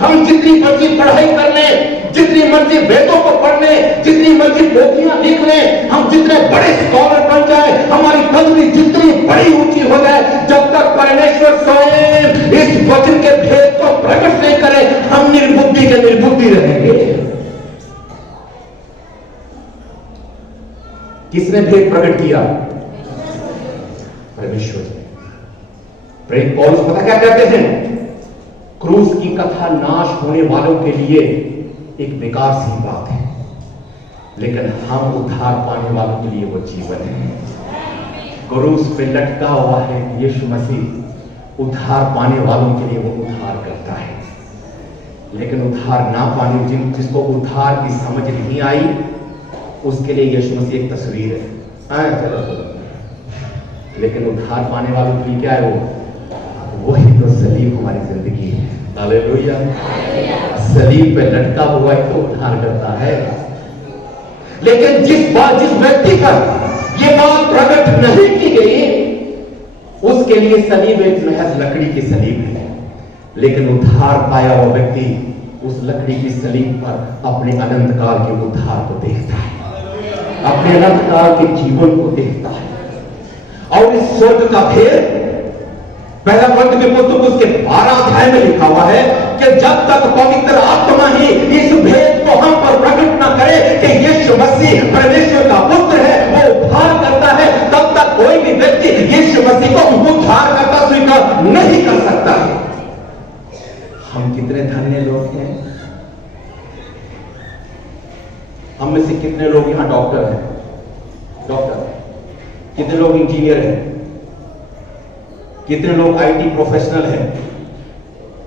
हम जितनी मर्जी पढ़ाई कर ले, जितनी मर्जी वेदों को पढ़ ले, जितनी मर्जी पोथियां लिख लें, हम जितने बड़े स्कॉलर बन जाए, हमारी पदवी जितनी बड़ी ऊंची हो जाए, जब तक परमेश्वर स्वयं इस वचन के भेद को प्रकट नहीं करे, हम निर्बुद्धि के निर्बुद्धि रहेंगे। किसने भेद प्रकट किया? परमेश्वर ने। प्रेरित पौलुस पता क्या कहते हैं? क्रूस की कथा नाश होने वालों के लिए एक बेकार सी बात है, लेकिन हम उद्धार पाने वालों के लिए वो जीवन है। क्रूस पे लटका हुआ है यीशु मसीह, उद्धार पाने वालों के लिए वो उद्धार करता है। लेकिन उद्धार ना पाने, जिसको उद्धार की समझ नहीं आई, उसके लिए यीशु मसीह एक तस्वीर है। चलो, लेकिन उद्धार पाने वालों के लिए क्या है? वो वही तो सलीब हमारी जिंदगी है। हालेलुया। सलीब पे लटका हुआ ही तो उद्धार करता है। लेकिन जिस व्यक्ति पर ये बात प्रकट नहीं की गई, उसके लिए सलीब एक महज लकड़ी की सलीब है। लेकिन उद्धार पाया हुआ व्यक्ति उस लकड़ी की सलीब पर अपने अनंत काल के उद्धार को देखता है, अपने अनंत काल के जीवन को देखता है। और इस स्वर्ग का भेद पहला कोरिन्थियों की पुस्तक उसके 12 अध्याय में लिखा हुआ है कि जब तक पवित्र आत्मा ही इस भेद को हम पर प्रकट न करे कि यीशु मसीह परमेश्वर का पुत्र है, वो उद्धार करता है, तब तक कोई भी व्यक्ति यीशु मसीह को उद्धार करता स्वीकार नहीं कर सकता है। हम कितने धन्य लोग हैं। हम में से कितने लोग यहां डॉक्टर हैं? डॉक्टर। कितने लोग इंजीनियर हैं? कितने लोग आईटी प्रोफेशनल हैं?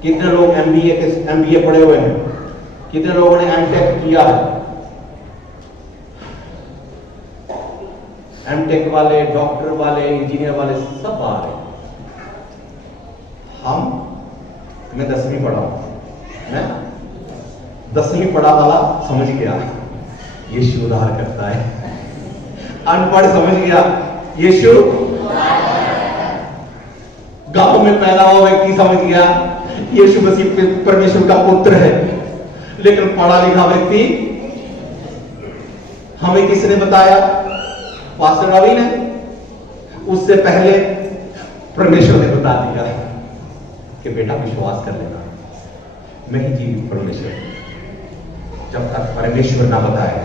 कितने लोग एमबीए पढ़े हुए हैं? कितने लोगों ने एमटेक किया है? एमटेक वाले, डॉक्टर वाले, इंजीनियर वाले सब बाहर हैं। मैं 10वीं पढ़ा हूं। मैं 10वीं पढ़ा वाला समझ गया यीशु उद्धार करता है। अनपढ़ समझ गया यीशु, गांव में पैदा हुआ व्यक्ति समझ गया यीशु मसीह परमेश्वर का पुत्र है। लेकिन पढ़ा लिखा व्यक्ति, हमें किसने बताया? पास्टर रवि ने। उससे पहले परमेश्वर ने बता दिया कि बेटा विश्वास कर लेना, मैं ही जीवित परमेश्वर। जब तक परमेश्वर ना बताए,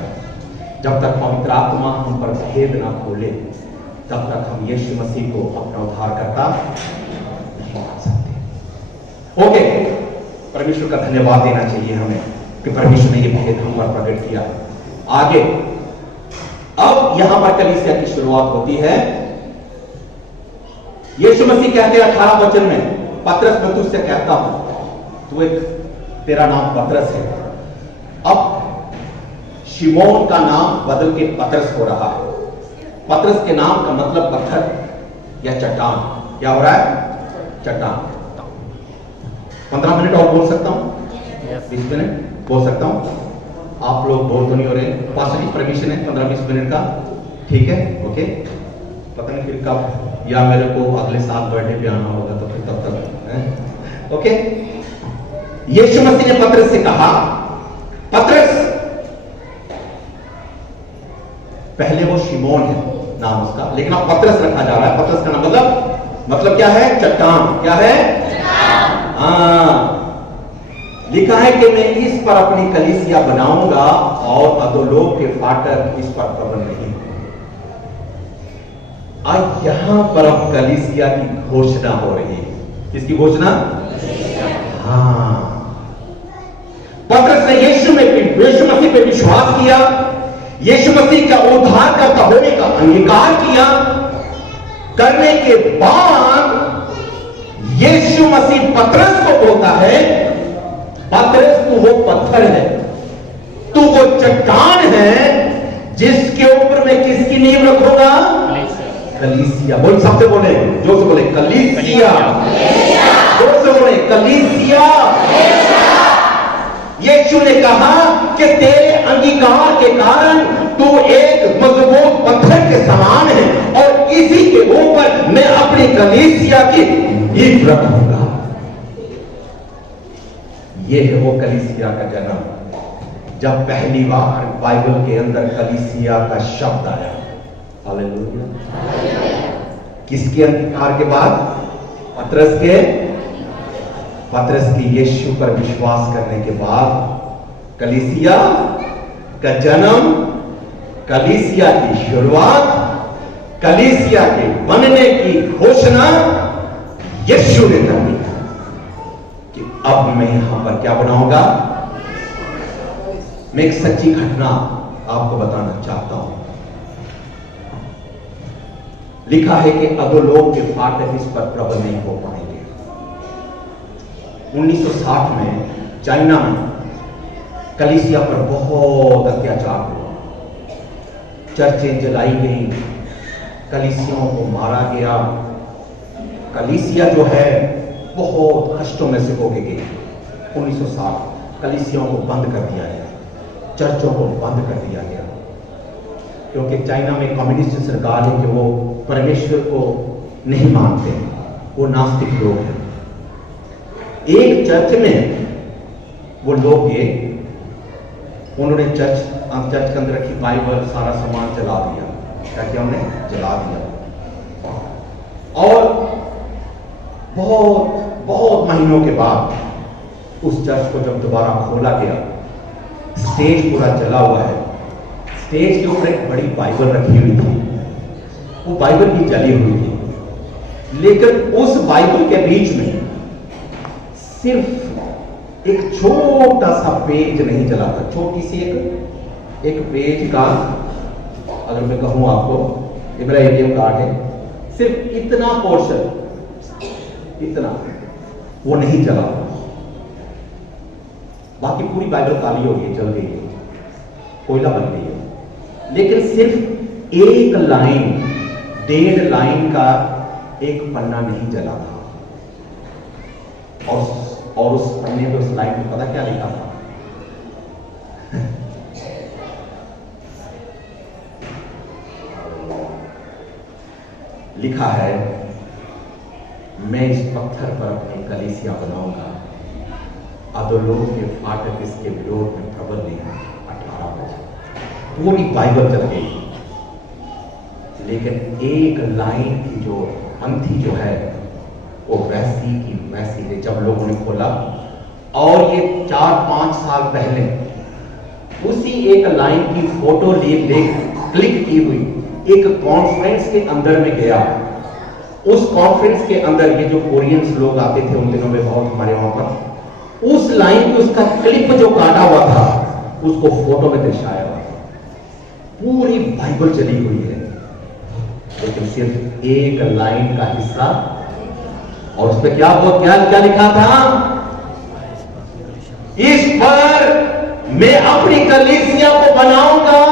जब तक पवित्र आत्मा हम पर भेद ना खोले, तब तक हम यीशु मसीह को अपना उद्धार करता नहीं मान सकते। ओके, परमेश्वर का धन्यवाद देना चाहिए हमें कि परमेश्वर ने यह भेद हम पर प्रकट किया। आगे अब यहां पर कलीसिया की शुरुआत होती है। यीशु मसीह कहते हैं 18 वचन में, पतरस मैं तुझसे कहता हूं, तू एक, तेरा नाम पतरस है। अब शिमोन का नाम बदल के पतरस हो रहा है। पतरस के नाम का मतलब पत्थर या चट्टान। क्या हो रहा है? चट्टान। 15 मिनट और बोल सकता हूं? 20 मिनट बोल सकता हूं? आप लोग बोल तो नहीं हो रहे? पास्टर जी परमिशन है 15-20 मिनट का? ठीक है, ओके। पता नहीं फिर कब, या मेरे को अगले साल बर्थडे पे आना होगा तो फिर तब तक। ओके। यीशु मसीह ने पतरस से कहा, पतरस, पहले वो शिमोन है नाम उसका, लेकिन अब पतरस रखा जा रहा है। पतरस का नाम मतलब क्या है? चट्टान। क्या है? लिखा है कि मैं इस पर अपनी कलीसिया बनाऊंगा और अधोलोक के फाटक इस पर कब्र नहीं। आज यहां पर अब कलीसिया की घोषणा हो रही है। किसकी घोषणा? हाँ, पतरस ने यीशु मसीह पे विश्वास किया, यीशु मसीह का उद्धार करता होने का अंगीकार किया। करने के बाद यीशु मसीह पतरस को बोलता है, पतरस तू वो पत्थर है, तू वो चट्टान है जिसके ऊपर मैं किसकी नींव रखूंगा? कलीसिया। बोल, सबसे बोले, जोर से बोले, कलीसिया। जोर से बोले, कलीसिया। यीशु ने कहा कि तेरे अंगीकार के कारण तू एक मजबूत पत्थर के समान है और इसी के ऊपर मैं अपनी कलीसिया की नींव रखूंगा। यह है वो कलीसिया का जन्म। जब पहली बार बाइबल के अंदर कलीसिया का शब्द आया। हालेलुया। किसके अंधकार के बाद? पतरस के यीशु पर विश्वास करने के बाद कलीसिया का जन्म, कलीसिया की शुरुआत, कलीसिया के बनने की घोषणा यीशु ने कर दी कि अब मैं यहां पर क्या बनाऊंगा। मैं एक सच्ची घटना आपको बताना चाहता हूं। लिखा है कि अधोलोक के फाटक इस पर प्रबल नहीं हो पाएंगे। 1960 में चाइना में कलीसिया पर बहुत अत्याचार हुआ, चर्चें जलाई गई, कलीसियाओं को मारा गया। कलीसिया जो है बहुत कष्टों में से होके गई। 1960 कलीसियाओं को बंद कर दिया गया, चर्चों को बंद कर दिया गया, क्योंकि चाइना में कम्युनिस्ट सरकार है कि वो परमेश्वर को नहीं मानते, वो नास्तिक लोग हैं। एक चर्च में वो लोग गए, उन्होंने चर्च के अंदर रखी बाइबल सारा सामान जला दिया। क्या किया? उन्होंने जला दिया। और बहुत महीनों के बाद उस चर्च को जब दोबारा खोला गया, स्टेज पूरा जला हुआ है, स्टेज के ऊपर एक बड़ी बाइबल रखी हुई थी, वो बाइबल भी जली हुई थी, लेकिन उस बाइबल के बीच में सिर्फ एक छोटा सा पेज नहीं जला था। छोटी सी एक पेज का, अगर मैं कहूं आपको, मेरा एटीएम कार्ड है, सिर्फ इतना पोर्शन, इतना वो नहीं जला। बाकी पूरी बाइबल काली हो गई, जल गई है, कोयला बन गई है, लेकिन सिर्फ एक लाइन, 1.5 लाइन का एक पन्ना नहीं जला था। और उस पन्ने पे, उस लाइन पे पता क्या लिखा था? लिखा है, मैं इस पत्थर पर अपनी कलीसिया बनाऊंगा, अधोलोक के फाटक इसके विरोध में प्रबल नहीं है। 18 बजे पूरी बाइबल चल गई, लेकिन एक लाइन की जो पंक्ति जो है वो वैसी की वैसी है। जब लोगों ने खोला, और ये 4-5 साल पहले उसी एक लाइन की फोटो क्लिक की हुई एक कॉन्फ्रेंस के अंदर में गया। उस कॉन्फ्रेंस के अंदर ये जो कोरियंस लोग आते थे उन दिनों में बहुत हमारे वहां पर, उस लाइन पे उसका क्लिप जो काटा हुआ था उसको फोटो में दर्शाया हुआ था। पूरी बाइबल चली हुई है, लेकिन सिर्फ एक लाइन का हिस्सा, और उस पर क्या लिखा था? इस पर मैं अपनी कलीसिया को बनाऊंगा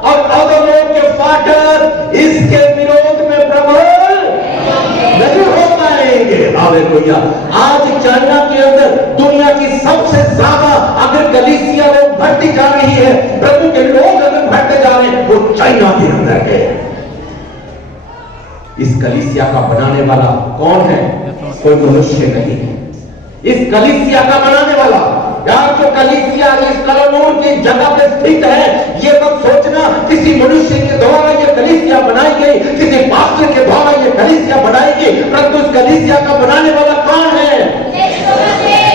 और अधोलोक के फाटक इसके विरोध में प्रबल नहीं हो पाएंगे। हालेलुया। आज चाइना के अंदर दुनिया की सबसे ज्यादा अगर कलीसिया लोग बढ़ती जा रही है, प्रभु के लोग अगर बढ़ते जा रहे हैं, वो चाइना के अंदर है। इस कलीसिया का बनाने वाला कौन है? कोई मनुष्य नहीं है। इस कलीसिया का बनाने वाला, यार जो कलीसिया इस कलोनूर की जगह पे स्थित है, ये मत सोचना किसी मनुष्य के द्वारा ये कलीसिया बनाई गई, किसी पास्टर के द्वारा ये कलीसिया बनाई गई, परंतु इस कलीसिया का बनाने वाला कौन है?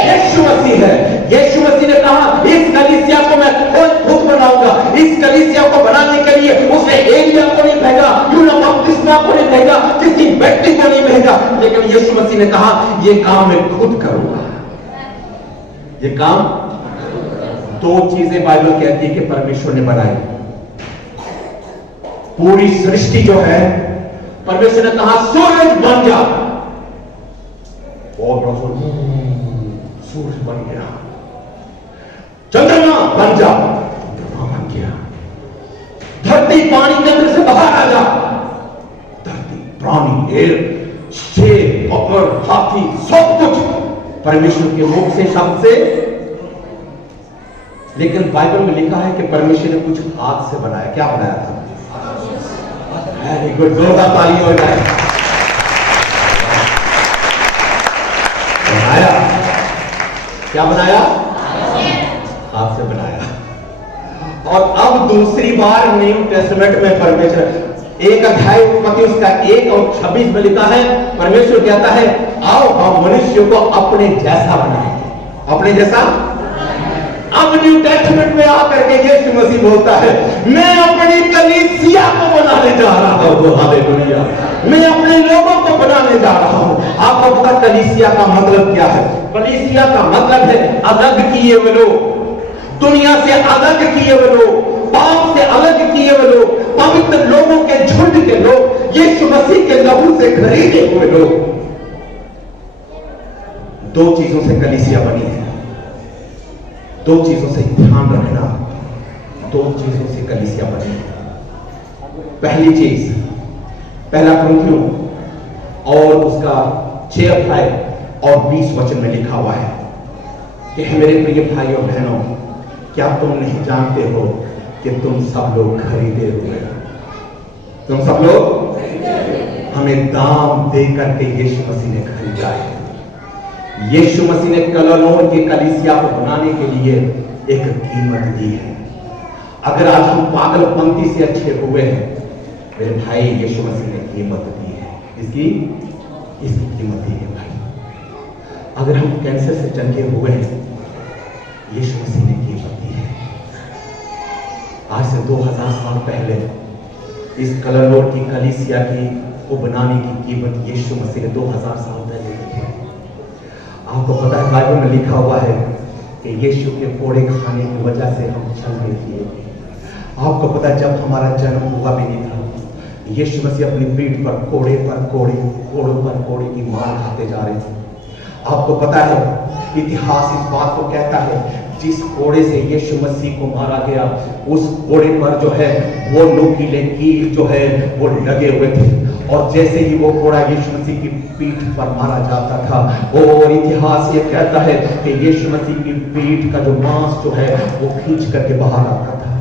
यीशु मसीह है। यीशु मसीह ने कहा, इस कलीसिया को मैं खुद बनाऊंगा। इस कलीसिया को बनाने के लिए उसने एलिया को नहीं भेजा, यूहन्ना बपतिस्मा को नहीं भेजा, किसी व्यक्ति को नहीं भेजा, लेकिन यीशु मसीह ने कहा, ये काम मैं खुद करूंगा। ये काम, 2 चीजें बाइबल कहती है कि परमेश्वर ने बनाई। पूरी सृष्टि जो है, परमेश्वर ने कहा सूरज बन जा, और सूरज बन गया। चंद्रमा बन जा, चंद्रमा बन गया। धरती पानी के अंदर से बाहर आ जा, धरती, प्राणी, शेर, बकर, हाथी, सब कुछ परमेश्वर के मुख से, शब्द से। लेकिन बाइबल में लिखा है कि परमेश्वर ने कुछ हाथ से बनाया। क्या बनाया था? वेरी गुड, जोरदार ताली हो जाए। बनाया, क्या बनाया? हाथ से बनाया। और अब दूसरी बार न्यू टेस्टामेंट में परमेश्वर एक अध्याय उत्पत्ति उसका 1 और 26 में लिखा है, परमेश्वर कहता है आओ हम मनुष्य को अपने जैसा बनाएंगे, अपने जैसा। अब न्यू टेस्टामेंट में आकर के यीशु मसीह बोलता है मैं अपनी कलीसिया को बनाने जा रहा हूं, हालेलुया, मैं अपने लोगों को बनाने जा रहा हूं। आपको पता कलीसिया का मतलब क्या है? कलीसिया का मतलब है अलग किए हुए लोग, दुनिया से अलग किए हुए लोग, पाप से अलग किए हुए लोग, पवित्र लोगों के झुंड के लोग, यीशु मसीह के लहू से खरीदे हुए लोग। दो चीजों से कलीसिया बनी है, दो चीजों से ध्यान रखना, दो चीजों से कलीसिया बनी है। पहली चीज, पहला कुरिन्थियों और उसका 6 अध्याय और 20 वचन में लिखा हुआ है कि मेरे प्रिय भाई और बहनों, क्या तुम नहीं जानते हो कि तुम सब लोग खरीदे हुए हो? तुम सब लोग हमें दाम दे करके यीशु मसीह ने खरीदा है। यीशु मसीह ने कलोनोर के कलीसिया को बनाने के लिए एक कीमत दी है। अगर आज हम पागलपंथी से अच्छे हुए हैं, मेरे भाई यीशु मसीह ने कीमत दी है, इसकी कीमत दी है भाई। अगर हम कैंसर से चंगे हुए हैं, यीशु मसीह ने कीमत दी है। आज से 2000 साल पहले इस कलोनोर की कलीसिया की को बनाने की कीमत यीशु मसीह ने 2000 साल पहले दी है। आपको पता है बाइबल में लिखा हुआ है कि यीशु के कोड़े खाने की वजह से हम चंगे थे। आपको पता है जब हमारा जन्म हुआ भी नहीं था, यीशु मसीह अपनी पीठ पर कोड़े पर कोड़े, कोड़ों पर कोड़े की मार खाते जा रहे थे। आपको पता है इतिहास इस बात को कहता है जिस कोड़े से यीशु मसीह को मारा गया, उस कोड़े पर जो है वो नुकीले कील जो है वो लगे हुए थे, और जैसे ही वो कोड़ा यीशु मसीह की पीठ पर मारा जाता था, और इतिहास ये कहता है कि यीशु मसीह की पीठ का जो मांस जो है वो खींच करके बाहर आता था।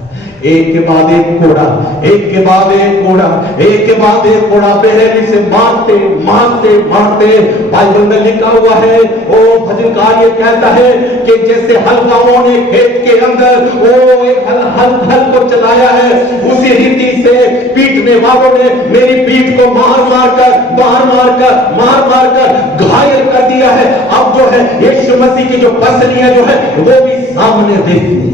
एक के बाद एक कोड़ा, एक के बाद एक कोड़ा, एक के बाद एक कोड़ा बेरहमी से मारते मारते मारते। बाइबल में लिखा हुआ है, ओ भजनकार ये कहता है कि जैसे हलकाओं ने खेत के अंदर ओ एक हल को चलाया है, उसी रीति से पीटने वालों ने मेरी पीठ को मार मार कर घायल कर दिया है। अब जो है यीशु मसीह की जो पसलियां जो है वो भी सामने देखती है।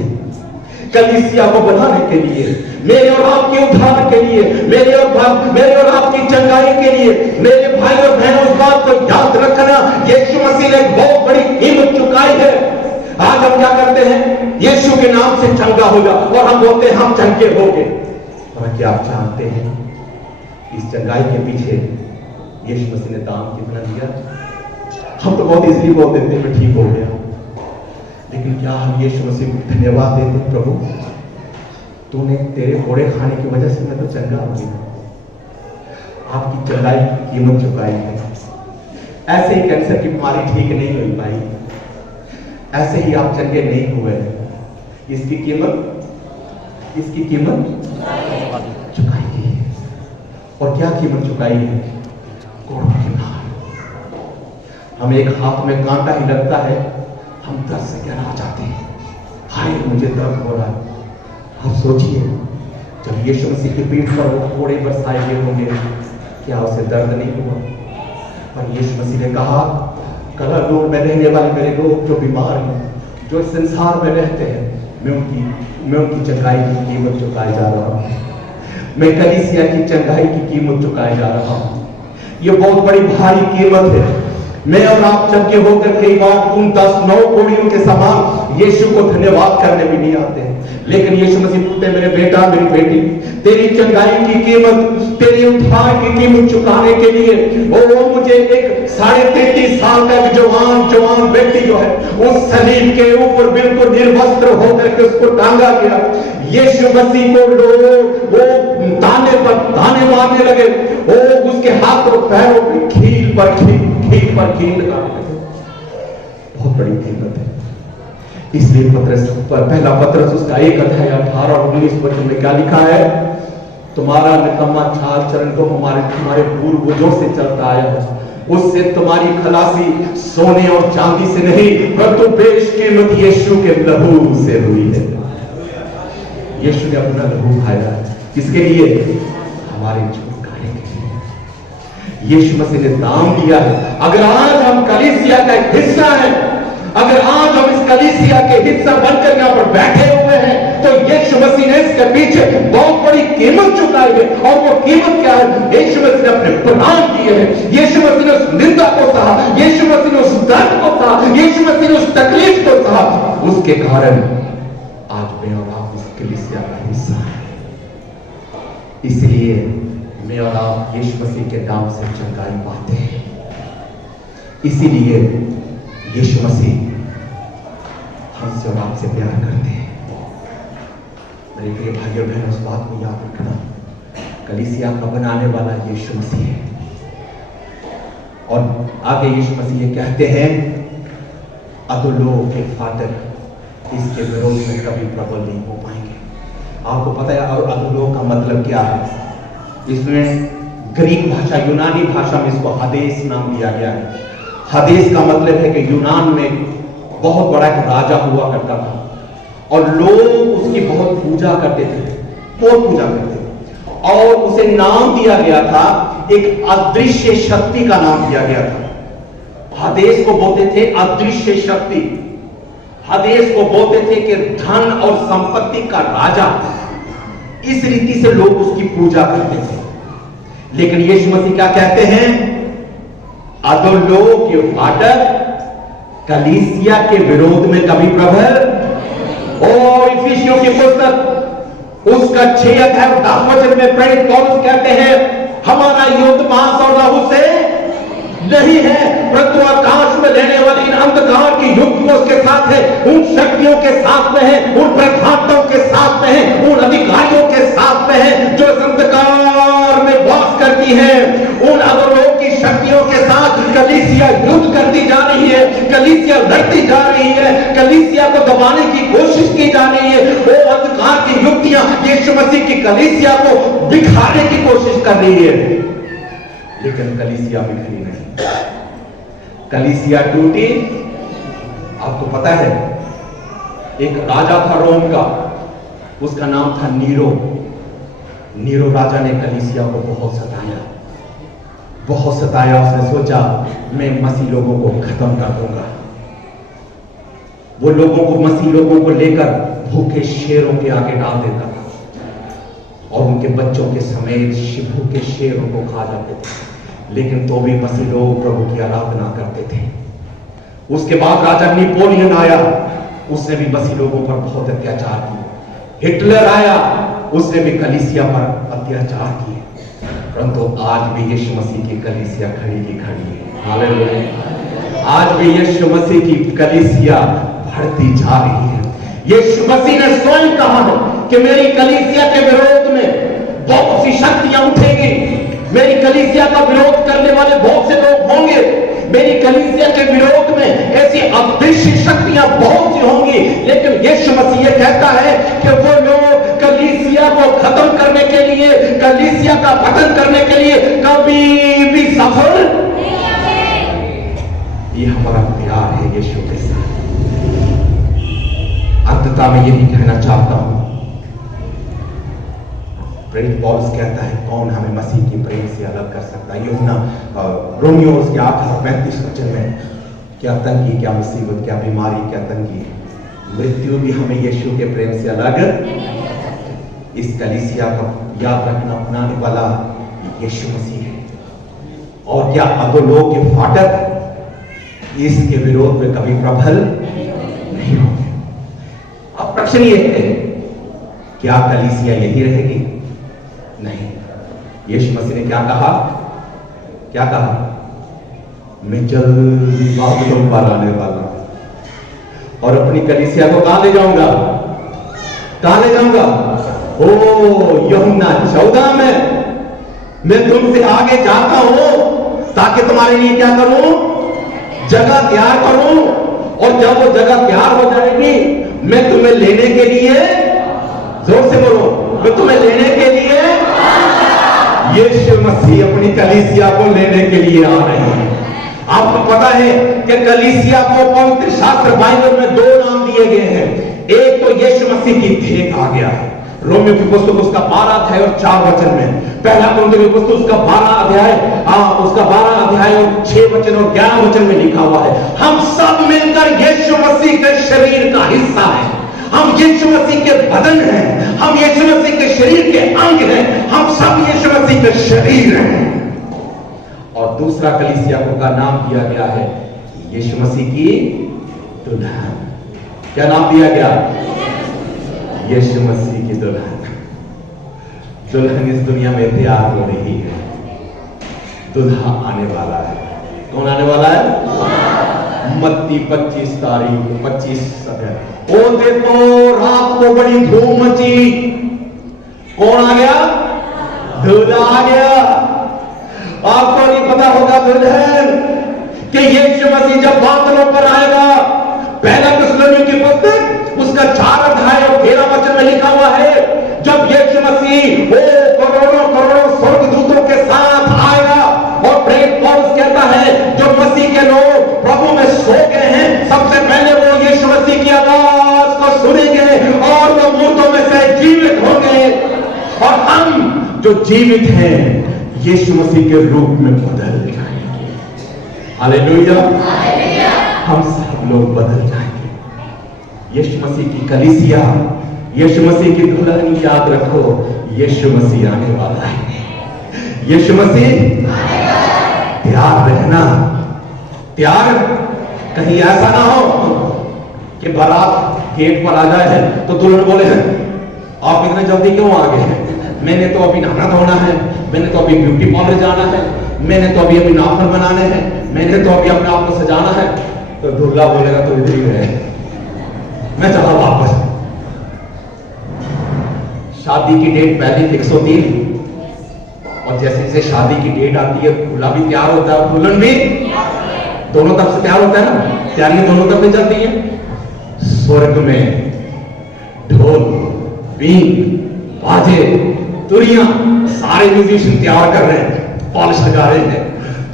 कलीसिया को बनाने के लिए, मेरे और आपके उद्धार के लिए, मेरे और आपकी चंगाई के लिए, मेरे भाई और बहनों इस बात को याद रखना, यीशु मसीह ने बहुत बड़ी कीमत चुकाई है। आज हम क्या करते हैं? यीशु के नाम से चंगा होगा और हम बोलते हैं हम चंगे हो गए। और क्या आप जानते हैं इस चंगाई के पीछे यीशु मसीह ने दाम कितना दिया? हम तो बहुत इजीली बोल देते हैं मैं ठीक हो गया, लेकिन क्या हम यीशु मसीह को धन्यवाद देते हैं? प्रभु तूने तेरे कोड़े खाने की वजह से मैं तो चंगा हो गया। आपकी चंगाई की कीमत चुकाई है। ऐसे ही कैंसर की बीमारी ठीक नहीं हुई भाई, ऐसे ही आप चंगे नहीं हुए। इसकी कीमत चुकाई है। और क्या कीमत चुकाई है? कोड़ों की मार। हमें एक हाथ में कांटा ही लगता है, हम दर्द से क्या आ जाते हैं, हाय मुझे दर्द हो रहा है। आप सोचिए जब यीशु मसीह की पीठ पर वो कोड़े बरसाए गए होंगे, क्या उसे दर्द नहीं हुआ? पर यीशु मसीह ने कहा कलोनोर में रहने वाले मेरे लोग जो बीमार हैं, जो इस संसार में रहते हैं, मैं उनकी चंगाई की कीमत चुकाए जा रहा हूँ। मैं कलीसिया की चंगाई की कीमत चुकाए जा रहा हूँ। ये बहुत बड़ी भारी कीमत है। मैं और आप चंगे होकर कई बार उन 10-9 कोड़ियों के समान यीशु को धन्यवाद करने भी नहीं आते हैं, लेकिन यीशु मसीह बोलते मेरे बेटा मेरी बेटी, तेरी चंगाई की कीमत, तेरे उद्धार की कीमत चुकाने के लिए वो मुझे एक 33.5 साल का जवान व्यक्ति जो है उस सलीब के ऊपर बिल्कुल निर्वस्त्र होकर के उसको टांगा गया। यीशु मसीह को लोग वो दाने पर दाने मारने लगे, वो उसके हाथों पैरों पे कील पर कील लगाने लगे। बहुत बड़ी कीमत है। इसलिए पहला पत्रस उसका 1 अध्याय 18 और 19 वचन में क्या लिखा है? तुम्हारा निकम्मा चाल चरण तो तुम्हारे पूर्वजों से चलता आया है, उससे तुम्हारी खलासी सोने और चांदी से नहीं परंतु बेशकीमत यीशु के लहू से हुई है। यीशु ने अपना लहू बहाया, किसके लिए? हमारे छुटकारे के लिए। यीशु मसीह ने दाम दिया है। अगर आज हम कलीसिया का एक हिस्सा हैं, अगर आज हम इस कलीसिया के हिस्सा बनकर यहां पर बैठे हुए हैं, तो यीशु मसीह ने इसके पीछे बहुत बड़ी कीमत चुकाई है। और वो कीमत क्या है? यीशु मसीह ने अपने प्राण दिए हैं। यीशु मसीह ने उस निंदा को सहा, यीशु मसीह ने उस दर्द को सहा, यीशु मसीह ने उस तकलीफ को सहा। उसके कारण आज मैं और आप इस कलीसिया का हिस्सा है। इसलिए मैं और आप यीशु मसीह के नाम से चंगाई पाते हैं। इसीलिए यीशु मसीह हमसे और आपसे प्यार करते हैं। मेरे प्रिय भाइयों बहनों, उस बात को याद रखना, कलीसिया का बनाने वाला यीशु मसीह है। और आगे यीशु मसीह ये कहते हैं, अधोलोक के फाटक इसके विरोध में कभी प्रबल नहीं हो पाएंगे। आपको पता है और अधोलोक का मतलब क्या है? इसमें ग्रीक भाषा, यूनानी भाषा में इसको हदेस नाम दिया गया है। हदेस का मतलब है कि यूनान में बहुत बड़ा एक राजा हुआ करता था और लोग उसकी बहुत पूजा करते थे, बहुत पूजा करते थे। और उसे नाम दिया गया था, एक अदृश्य शक्ति का नाम दिया गया था। हदेस को बोलते थे अदृश्य शक्ति। हदेस को बोलते थे कि धन और संपत्ति का राजा। इस रीति से लोग उसकी पूजा करते थे। लेकिन यीशु मसीह क्या कहते हैं? अधोलोक के फाटक कलीसिया के विरोध में कभी प्रबल। और इफिसियों की पुस्तक उसका 6 अध्याय 10 वचन में प्रेरित पौलुस कहते हैं, हमारा युद्ध मांस और लहू से नहीं है, परंतु आकाश में रहने वाली इन अंधकार की युक्तियों के साथ है, उन शक्तियों के साथ में है, उन प्रधानों के साथ में है, उन अधिकारियों के साथ में है जो अंधकार में वास करती है। उन अधोलोक की शक्तियों के साथ कलीसिया युद्ध करती जा रही है, कलीसिया लड़ती जा रही है, कलीसिया को दबाने की कोशिश की जा रही है। वो अंधकार की युक्तियां यीशु मसीह की कलीसिया को बिखारने की कोशिश कर रही है, लेकिन कलीसिया बिखरी नहीं, कलीसिया टूटी। आपको पता है, एक राजा था रोम का, उसका नाम था नीरो। नीरो राजा ने कलीसिया को बहुत सताया, बहुत सताया। उसने सोचा मैं मसीह लोगों को खत्म कर दूंगा। वो लोगों को, मसीह लोगों को लेकर भूखे शेरों के आगे डाल देता था और उनके बच्चों के समेत भूखे शेर उनको खा जाते थे। लेकिन तो भी मसीह लोग प्रभु की आराधना करते थे। उसके बाद राजा नेपोलियन आया, उसने भी मसीह लोगों पर बहुत अत्याचार किए। हिटलर आया, उसने भी कलीसिया पर अत्याचार किए। परंतु आज भी यीशु मसीह की कलीसिया खड़ी की खड़ी है। हालेलुया। आज भी यीशु मसीह की कलीसिया बढ़ती जा रही है। यीशु मसीह ने स्वयं कहा है कि मेरी कलीसिया के विरोध में बहुत सी शक्तियां उठेंगी, मेरी कलीसिया का विरोध करने वाले बहुत से लोग होंगे, मेरी कलीसिया के विरोध में ऐसी अदृश्य शक्तियां बहुत सी होंगी। लेकिन यीशु मसीह ये कहता है कि वो लोग कलीसिया को खत्म करने के लिए, कलीसिया का पतन करने के लिए कभी भी सफल नहीं होंगे। ये हमारा प्यार है यीशु के साथ। अंततः मैं यही कहना चाहता हूं, प्रेरित पौलुस कहता है कौन हमें मसीह की प्रेम से अलग कर सकता है। यूहन्ना रोमियो उसके 8:35 वचन में, क्या तंगी, क्या मुसीबत, क्या बीमारी, क्या तंगी, मृत्यु भी हमें यीशु के प्रेम से अलग। इस कलीसिया का याद रखना अपनाने वाला यीशु मसीह है। और क्या अधोलोक के फाटक इसके विरोध में कभी प्रबल नहीं होंगे। अब प्रश्न ये है, क्या कलीसिया यही रहेगी? नहीं। यीशु मसीह ने क्या कहा? क्या कहा? मैं जल्दी बादलों पर आने वाला हूं और अपनी कलीसिया को कहां ले जाऊंगा? कहां ले जाऊंगा? ओ यूहन्ना 14 में मैं तुमसे आगे जाता हूं ताकि तुम्हारे लिए क्या करूं? जगह तैयार करूं। और जब वो जगह तैयार हो जाएगी, मैं तुम्हें लेने के लिए, जोर से बोलो, मैं तुम्हें लेने के लिए, यीशु मसीह अपनी कलीसिया को लेने के लिए आ रहे हैं। आपको पता है कि कलीसिया को पवित्र शास्त्र बाइबल में 2 नाम दिए गए हैं। एक तो यीशु मसीह की देह आ गया है, रोमियो की पुस्तक उसका 12 अध्याय और 4 वचन में, पहला कुरिन्थियों की पुस्तक उसका 12 अध्याय उसका 12 अध्याय और 6 वचन और 11 वचन में लिखा हुआ है, हम सब मिलकर यीशु मसीह के शरीर का हिस्सा हैं। हम यीशु मसीह के बदन हैं, हम यीशु मसीह के शरीर के अंग हैं, हम सब यीशु मसीह के शरीर हैं। और दूसरा कलीसिया को का नाम दिया गया है यीशु मसीह की दुल्हन। क्या नाम दिया गया? यीशु मसीह की दुल्हन। दुल्हन इस दुनिया में तैयार हो रही है, दुल्हा आने वाला है। कौन आने वाला है? मत्ती 25 तारीख 25 अध्याय। ओ देखो रात को बड़ी धूम मची, कौन आ गया? दूल्हा आ गया। आपको नहीं पता होगा दुल्हन कि यीशु मसीह जब बादलों पर आएगा, पहला थिस्सलुनीकियों की पुस्तक उसका 4 अध्याय और 13 वचन में लिखा हुआ है, जब यीशु मसीह वो करोड़ों करोड़ों स्वर्गदूतों के साथ आएगा और प्रेरित पौलुस कहता है जो मसीह के लोग प्रभु में सो गए हैं, सबसे पहले वो यीशु मसीह की आवाज को सुनेंगे और वो मुर्दों में से जीवित होंगे, और हम जो जीवित हैं यीशु मसीह के रूप में बदल जाएंगे। हालेलुया। हम सब लोग बदल जाएंगे। यीशु मसीह की कलीसिया, यीशु मसीह की दुल्हन, याद रखो यीशु मसीह आने वाला है। यीशु मसीह तैयार रहना, तैयार। कहीं ऐसा ना हो कि बारात गेट पर आ जाए तो दुल्हन बोले आप इतने जल्दी क्यों आ गए? मैंने तो अभी नहाना धोना है, मैंने तो अभी ब्यूटी पार्लर जाना है, मैंने तो अभी नाखून बनाने हैं, मैंने तो अभी अपने आप को सजाना है। तो दूल्हा बोलेगा तो इधर ही रहे, मैं चला वापस। शादी की डेट पहले फिक्स होती है, और जैसे जैसे शादी की डेट आती है दूल्हा भी तैयार होता है, दुल्हन भी दोनों तरफ से तैयार होता है ना, तैयारियां दोनों तरफ से चलती है। स्वर्ग में ढोल, बीन, बाजे, तुरियां, सारे म्यूजिशियन तैयार कर रहे हैं, पॉलिश लगा रहे हैं।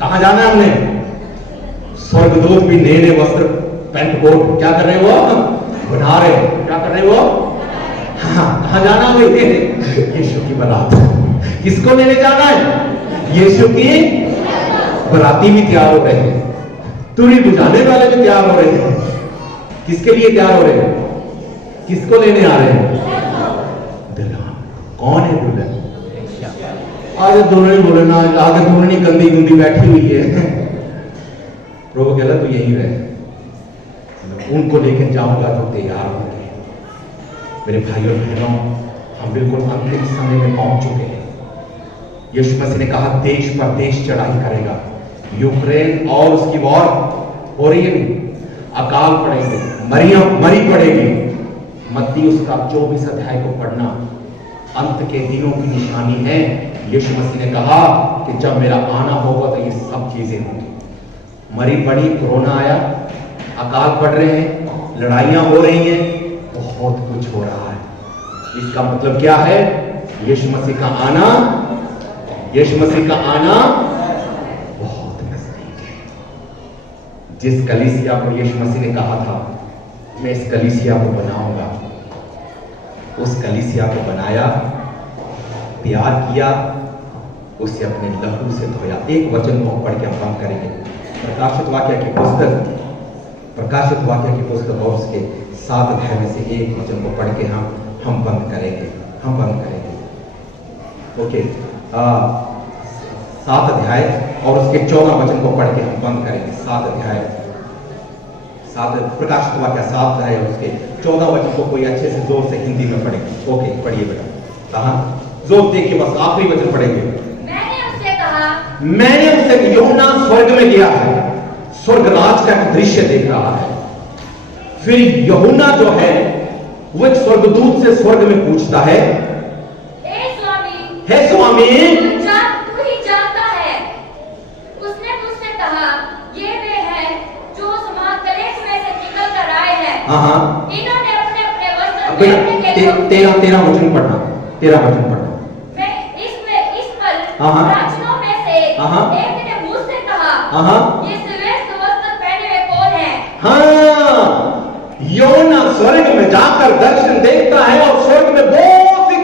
कहां जाना है हमने? स्वर्गदूत भी नए नए वस्त्र, पैंट कोट क्या कर रहे हो? बना रहे। क्या कर रहे हो? हाँ, कहां जाना है? यीशु की बारात। किसको लेने जाना है? यीशु की बराती भी तैयार हो रहे हैं, तुरी बुझाने वाले भी तैयार हो रहे हैं। किसके लिए तैयार हो रहे हैं? किसको लेने आ रहे हैं? कौन है दुल्हन? आगे दुल्हन बोले ना, आगे दुल्हनी गंदी गंदी बैठी हुई है। प्रभु कहला तो यही रहे, उनको लेकर जाऊंगा तो तैयार होंगे। मेरे भाइयों बहनों, हम बिल्कुल अंतिम समय में पहुंच चुके हैं। यीशु मसीह ने कहा देश पर देश चढ़ाई करेगा। यूक्रेन और उसकी वॉर हो रही है, अकाल पड़ेंगे, मरी पड़ेगी। मत्ती उसका 24 अध्याय को पढ़ना, अंत के दिनों की निशानी है। यीशु मसीह ने कहा कि जब मेरा आना होगा तो ये सब चीजें होंगी। मरी पड़ी, कोरोना आया, अकाल पड़ रहे हैं, लड़ाइयां हो रही हैं, बहुत कुछ हो रहा है। इसका मतलब क्या है? यीशु मसीह का आना, यीशु मसीह का आना बहुत नजदीक है। जिस कलीसिया को यीशु मसीह ने कहा था मैं इस कलीसिया को बनाऊंगा, उस कलीसिया को बनाया, तैयार किया, उसे अपने लहू से धोया। एक वचन को पढ़ के हम बंद करेंगे। प्रकाशित वाक्य की पुस्तक और उसके 7 अध्याय में से एक वचन को पढ़ के हम बंद करेंगे। ओके, 7 अध्याय और उसके 14 वचन को पढ़ के हम बंद करेंगे। 7 अध्याय, प्रकाशित वाक्य 7 अध्याय और उसके 14 वचन को कोई अच्छे से जोर से हिंदी में पढ़ेंगे। ओके, पढ़िए बेटा। कहा जोर देख के बस आखिरी वचन पढ़ेंगे। मैंने उससे यूहन्ना स्वर्ग में गया है, स्वर्ग राज का एक दृश्य देख रहा है। फिर यूहन्ना जो है वो एक स्वर्गदूत से स्वर्ग में पूछता है, हे स्वामी, तू ही जानता है। उसने मुझसे कहा, ये वे हैं जो उस महाक्लेश में से निकल कर आए हैं। इन्होंने अपने अपने वस्त्र पहनने के लिए तेरा वचन पढ़ना। मैं इस पल प्राचीनों में से एक ने मुझसे कहा, ये श्वेत वस्त्र पहने हुए कौन है? हाँ, यूहन्ना स्वर्ग में जाकर दर्शन देखता है और स्वर्ग में बहुत सी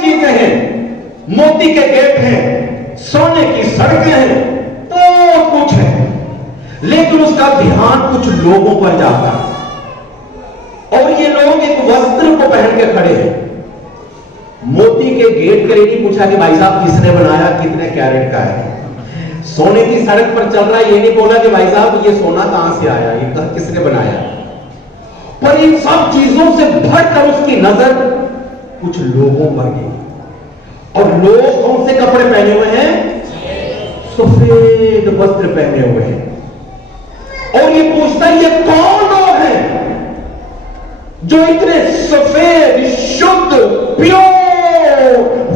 मोती के गेट हैं, सोने की सड़कें हैं, तो कुछ है, लेकिन उसका ध्यान कुछ लोगों पर जाता है। और ये लोग एक वस्त्र को पहन के खड़े हैं। मोती के गेट के लिए नहीं पूछा कि भाई साहब किसने बनाया, कितने कैरेट का है। सोने की सड़क पर चल रहा है, ये नहीं बोला कि भाई साहब ये सोना कहां से आया, ये किसने बनाया। पर इन सब चीजों से भरकर उसकी नजर कुछ लोगों पर गई। और लोग कौन से कपड़े पहने हुए हैं? सफेद वस्त्र पहने हुए हैं। और ये पूछता है ये कौन लोग हैं जो इतने सफेद शुद्ध प्योर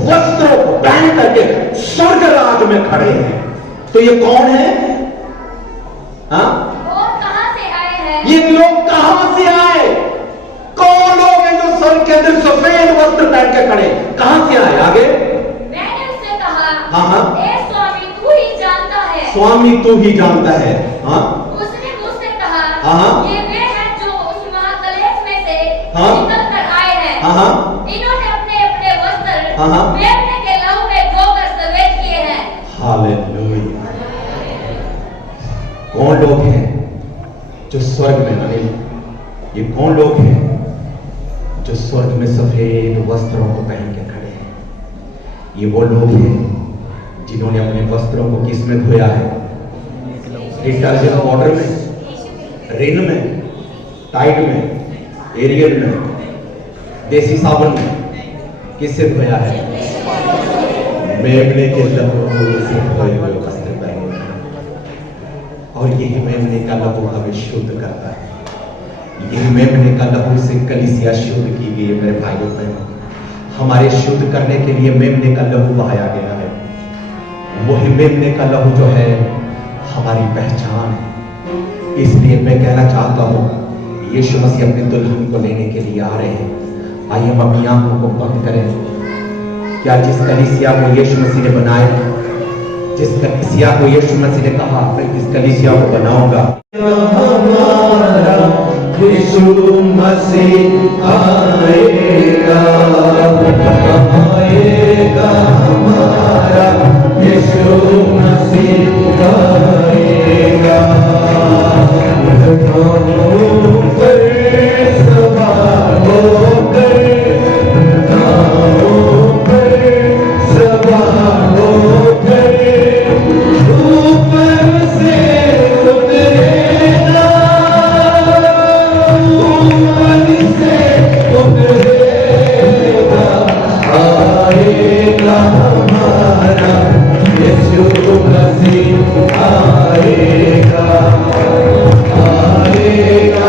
वस्त्रों को पहन करके स्वर्ग राज में खड़े हैं। तो ये कौन है? हाँ, कहां से आए हैं? ये लोग कहां से आए? कौन लोग हैं जो स्वर्ग के अंदर सफेद वस्त्र पहन के खड़े? कहां से आए? आगे मैंने उससे कहा, हाँ, ए स्वामी तू ही जानता है। स्वामी तू ही जानता है। हाँ, उसने मुझसे कहा, हाँ, ये वे हैं जो उस महाकलेश में से हाँ, निकल कर आए हैं। हाँ, इन्होंने अपने अपने वस्त्र हाँ, मेमने के लहू में धोकर सफेद किए हैं। हालेलुया। कौन लोग हैं जो स्वर्ग में अनिल, ये कौन लोग हैं जो स्वर्ग में सफेद वस्त्रों को पहन के खड़े हैं? ये वो लोग हैं जिन्होंने अपने वस्त्रों को किस में धोया है? डिटर्जेंट पाउडर में, रिन में, टाइड में, एरियल में, देसी साबुन में। किससे धोया है? मेमने के लहू से धोए हुए वस्त्र पहने हुए। और यही मेमने का लहू हमें शुद्ध करता है। यही मेमने का लहू से कलीसिया शुद्ध की गई है। मेरे भाइयों बहनों, हमारे शुद्ध करने के लिए मेमने का लहू बहाया गया है। वही मेमने का लहू जो है हमारी पहचान है। इसलिए मैं कहना चाहता हूं यीशु मसीह अपने दुल्हन को लेने के लिए आ रहे हैं। आइए हम अपनी आंखों को बंद करें। क्या जिस कलीसिया को यीशु मसीह ने बनाया, जिस कलीसिया को यीशु मसीह ने कहा मैं किस कलीसिया को बनाऊंगा, हमारा यीशु मसीह आएगा, आएगा हमारा यीशु मसीह आएगा। सवार होकर आएगा, आएगा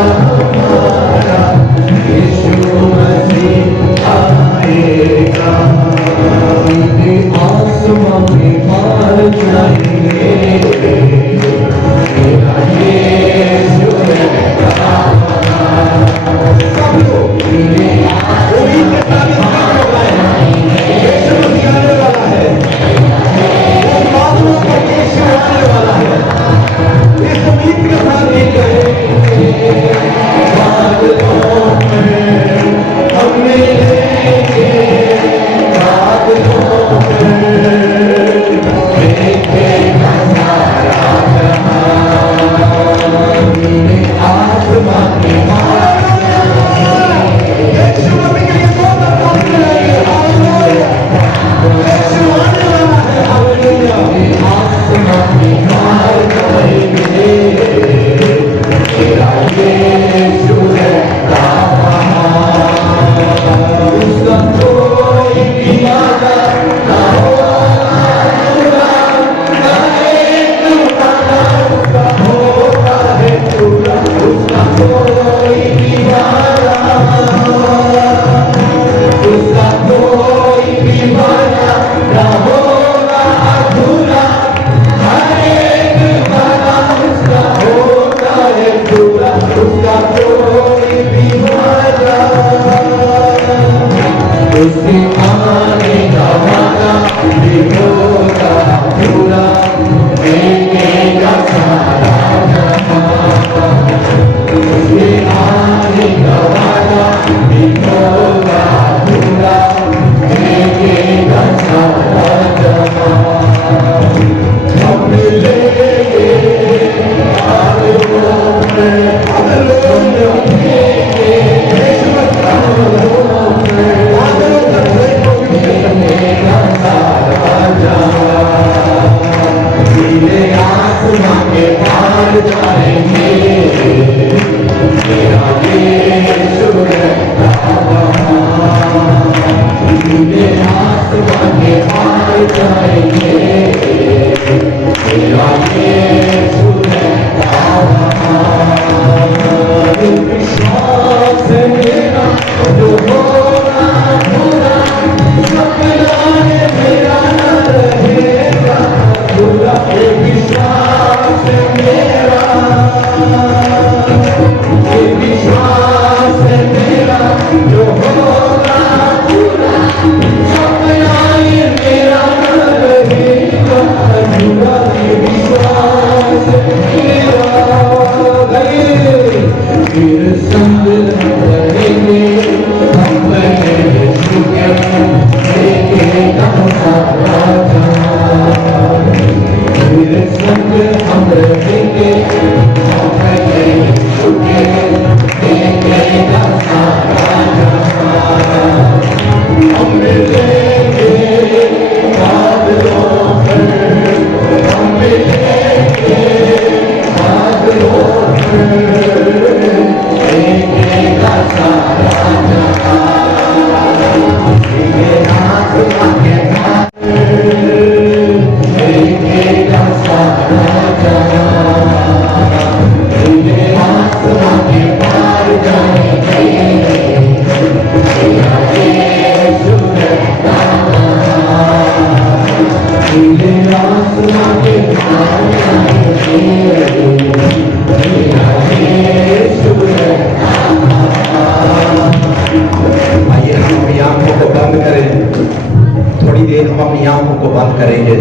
अपनी आंखों को बंद करेंगे,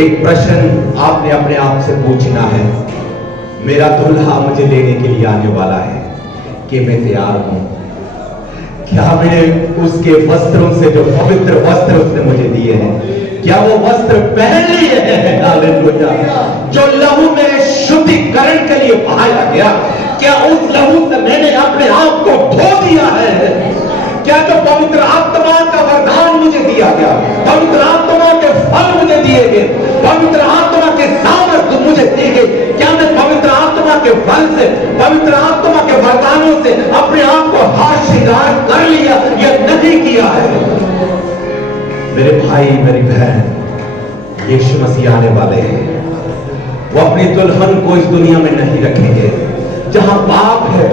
एक प्रश्न आपने अपने आप से पूछना है, मेरा दूल्हा मुझे लेने के लिए आने वाला है कि मैं तैयार हूं? क्या मैं उसके वस्त्रों से, जो पवित्र वस्त्र उसने मुझे दिए हैं, क्या वो वस्त्र पहन लिए हैं? हालेलुया। जो लहू में शुद्धिकरण के लिए बहाया गया, क्या उस लहू से मैंने अपने आप को धो दिया है? क्या जो पवित्र आत्मा का वरदान मुझे दिया गया, पवित्र आत्मा के फल मुझे दिए गए, पवित्र आत्मा के सामर्थ्य मुझे दिए गए, क्या मैं पवित्र आत्मा के फल से, पवित्र आत्मा के वरदानों से अपने आप को हाथ श्रृंगार कर लिया या नहीं किया है? मेरे भाई मेरी बहन, यीशु मसीह आने वाले हैं। वो अपनी दुल्हन को इस दुनिया में नहीं रखेंगे जहां पाप है,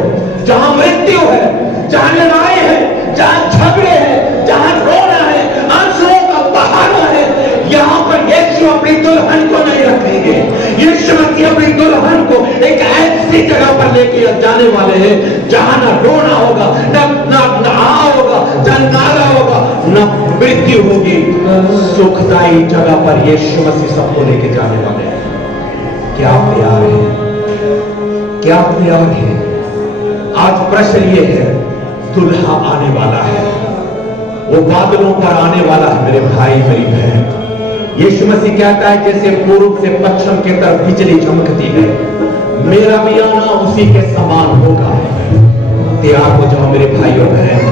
जहां मृत्यु है, जहां लड़ाई है, जहां झगड़े हैं, जहां रोना है, आंसुओं का बहाना है। यहां पर यीशु अपनी दुल्हन को नहीं रखेंगे। यीशु मसीह अपनी दुल्हन को एक ऐसी जगह पर लेके जाने वाले हैं जहां ना रोना होगा, ना होगा, जहां नारा होगा, ना मृत्यु होगी। सुखदायी जगह पर यीशु मसीह सबको लेके जाने वाले हैं। क्या प्यार है, क्या प्यार है। आज प्रश्न ये है, दुल्हा आने वाला है, वो बादलों पर आने वाला है। मेरे भाई मेरी बहन, यीशु मसीह कहता है जैसे पूर्व से पश्चिम की तरफ बिजली चमकती है, मेरा भी आना उसी के समान होगा। तैयार हो जाओ मेरे भाई और बहन।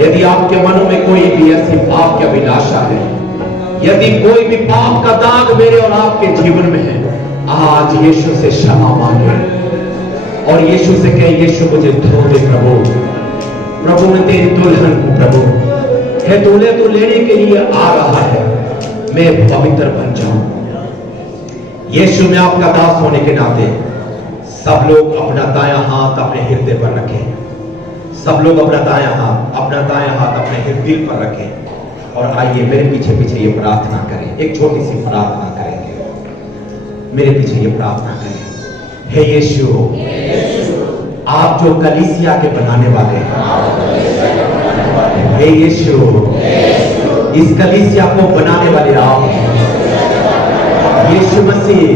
यदि आपके मनों में कोई भी ऐसी पाप की अभिलाषा है, यदि कोई भी पाप का दाग मेरे और आपके जीवन में है, आज यीशु से क्षमा मांगे और यीशु से कहे, यीशु मुझे धो दे प्रभु। प्रभु मैं तेरी दुल्हन हूं, प्रभु है दूल्हे तो लेने के लिए आ रहा है, मैं पवित्र बन जाऊं। यीशु में आपका दास होने के नाते सब लोग अपना दायां हाथ अपने हृदय पर रखें। सब लोग अपना दायां हाथ अपने हृदय पर रखें और आइए मेरे पीछे पीछे ये प्रार्थना करें। एक छोटी सी प्रार्थना करेंगे, मेरे पीछे ये प्रार्थना करें। हे यीशु, आप जो कलीसिया के बनाने वाले हैं, हे यीशु, इस कलीसिया को बनाने वाले आप हैं। यीशु मसीह,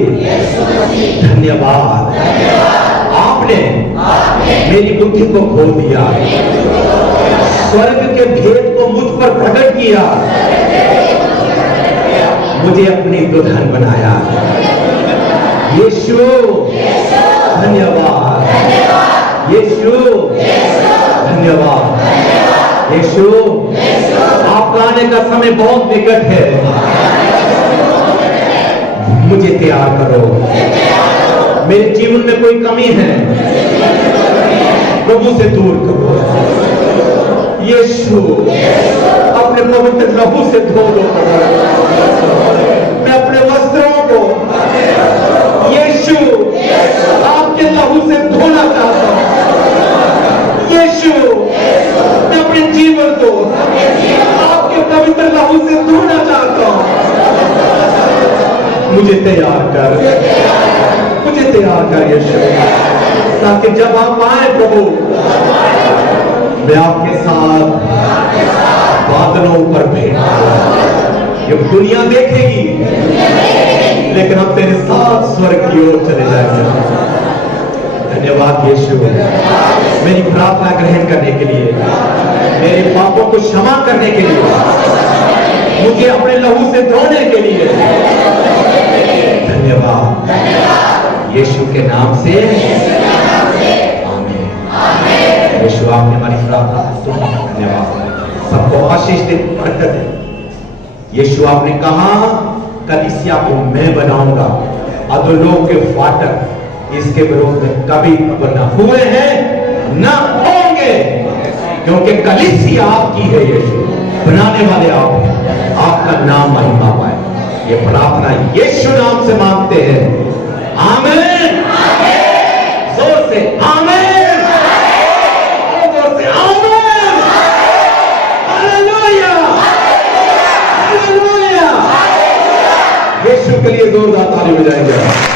धन्यवाद, आपने मेरी बुद्धि को खोल दिया, स्वर्ग के भेद को मुझ पर प्रकट किया, मुझे अपनी दुल्हन बनाया। यीशु धन्यवाद, यीशु धन्यवाद। यीशु, आपका आने का समय बहुत निकट है, मुझे तैयार करो। मेरे जीवन में कोई कमी है, प्रभु से दूर करो। यीशु, अपने पवित्र लहू से धो दो। मैं अपने वस्त्रों को यीशु आपके लहू से धोना चाहता हूं। यीशु, मैं अपने जीवन को आपके पवित्र लहू से धोना चाहता हूं। मुझे तैयार कर, मुझे तैयार कर यीशु, ताकि जब आप आए प्रभु, मैं आपके साथ बादलों पर भेंट। ये दुनिया देखेगी, लेकिन हम तेरे साथ स्वर्ग की ओर चले जाएंगे। धन्यवाद यीशु, मेरी प्रार्थना ग्रहण करने के लिए, मेरे पापों को क्षमा करने के लिए, मुझे अपने लहू से धोने के लिए धन्यवाद। यीशु के नाम से आमीन। यीशु, आपने हमारी प्रार्थना सुनी, धन्यवाद। सबको आशीष दे, बरकत दे। यीशु, आपने कहा कलीसिया को मैं बनाऊंगा, अधोलोक के फाटक इसके विरोध में कभी न हुए हैं, न होंगे, क्योंकि कलीसिया आपकी है। यीशु, बनाने वाले आप हैं, आपका नाम महिमा पाए। ये प्रार्थना यीशु नाम से मांगते हैं, आमीन। जोर से आमीन, जोर से आमीन। Hallelujah, hallelujah. यीशु के लिए जोरदार ताली बजाएंगे।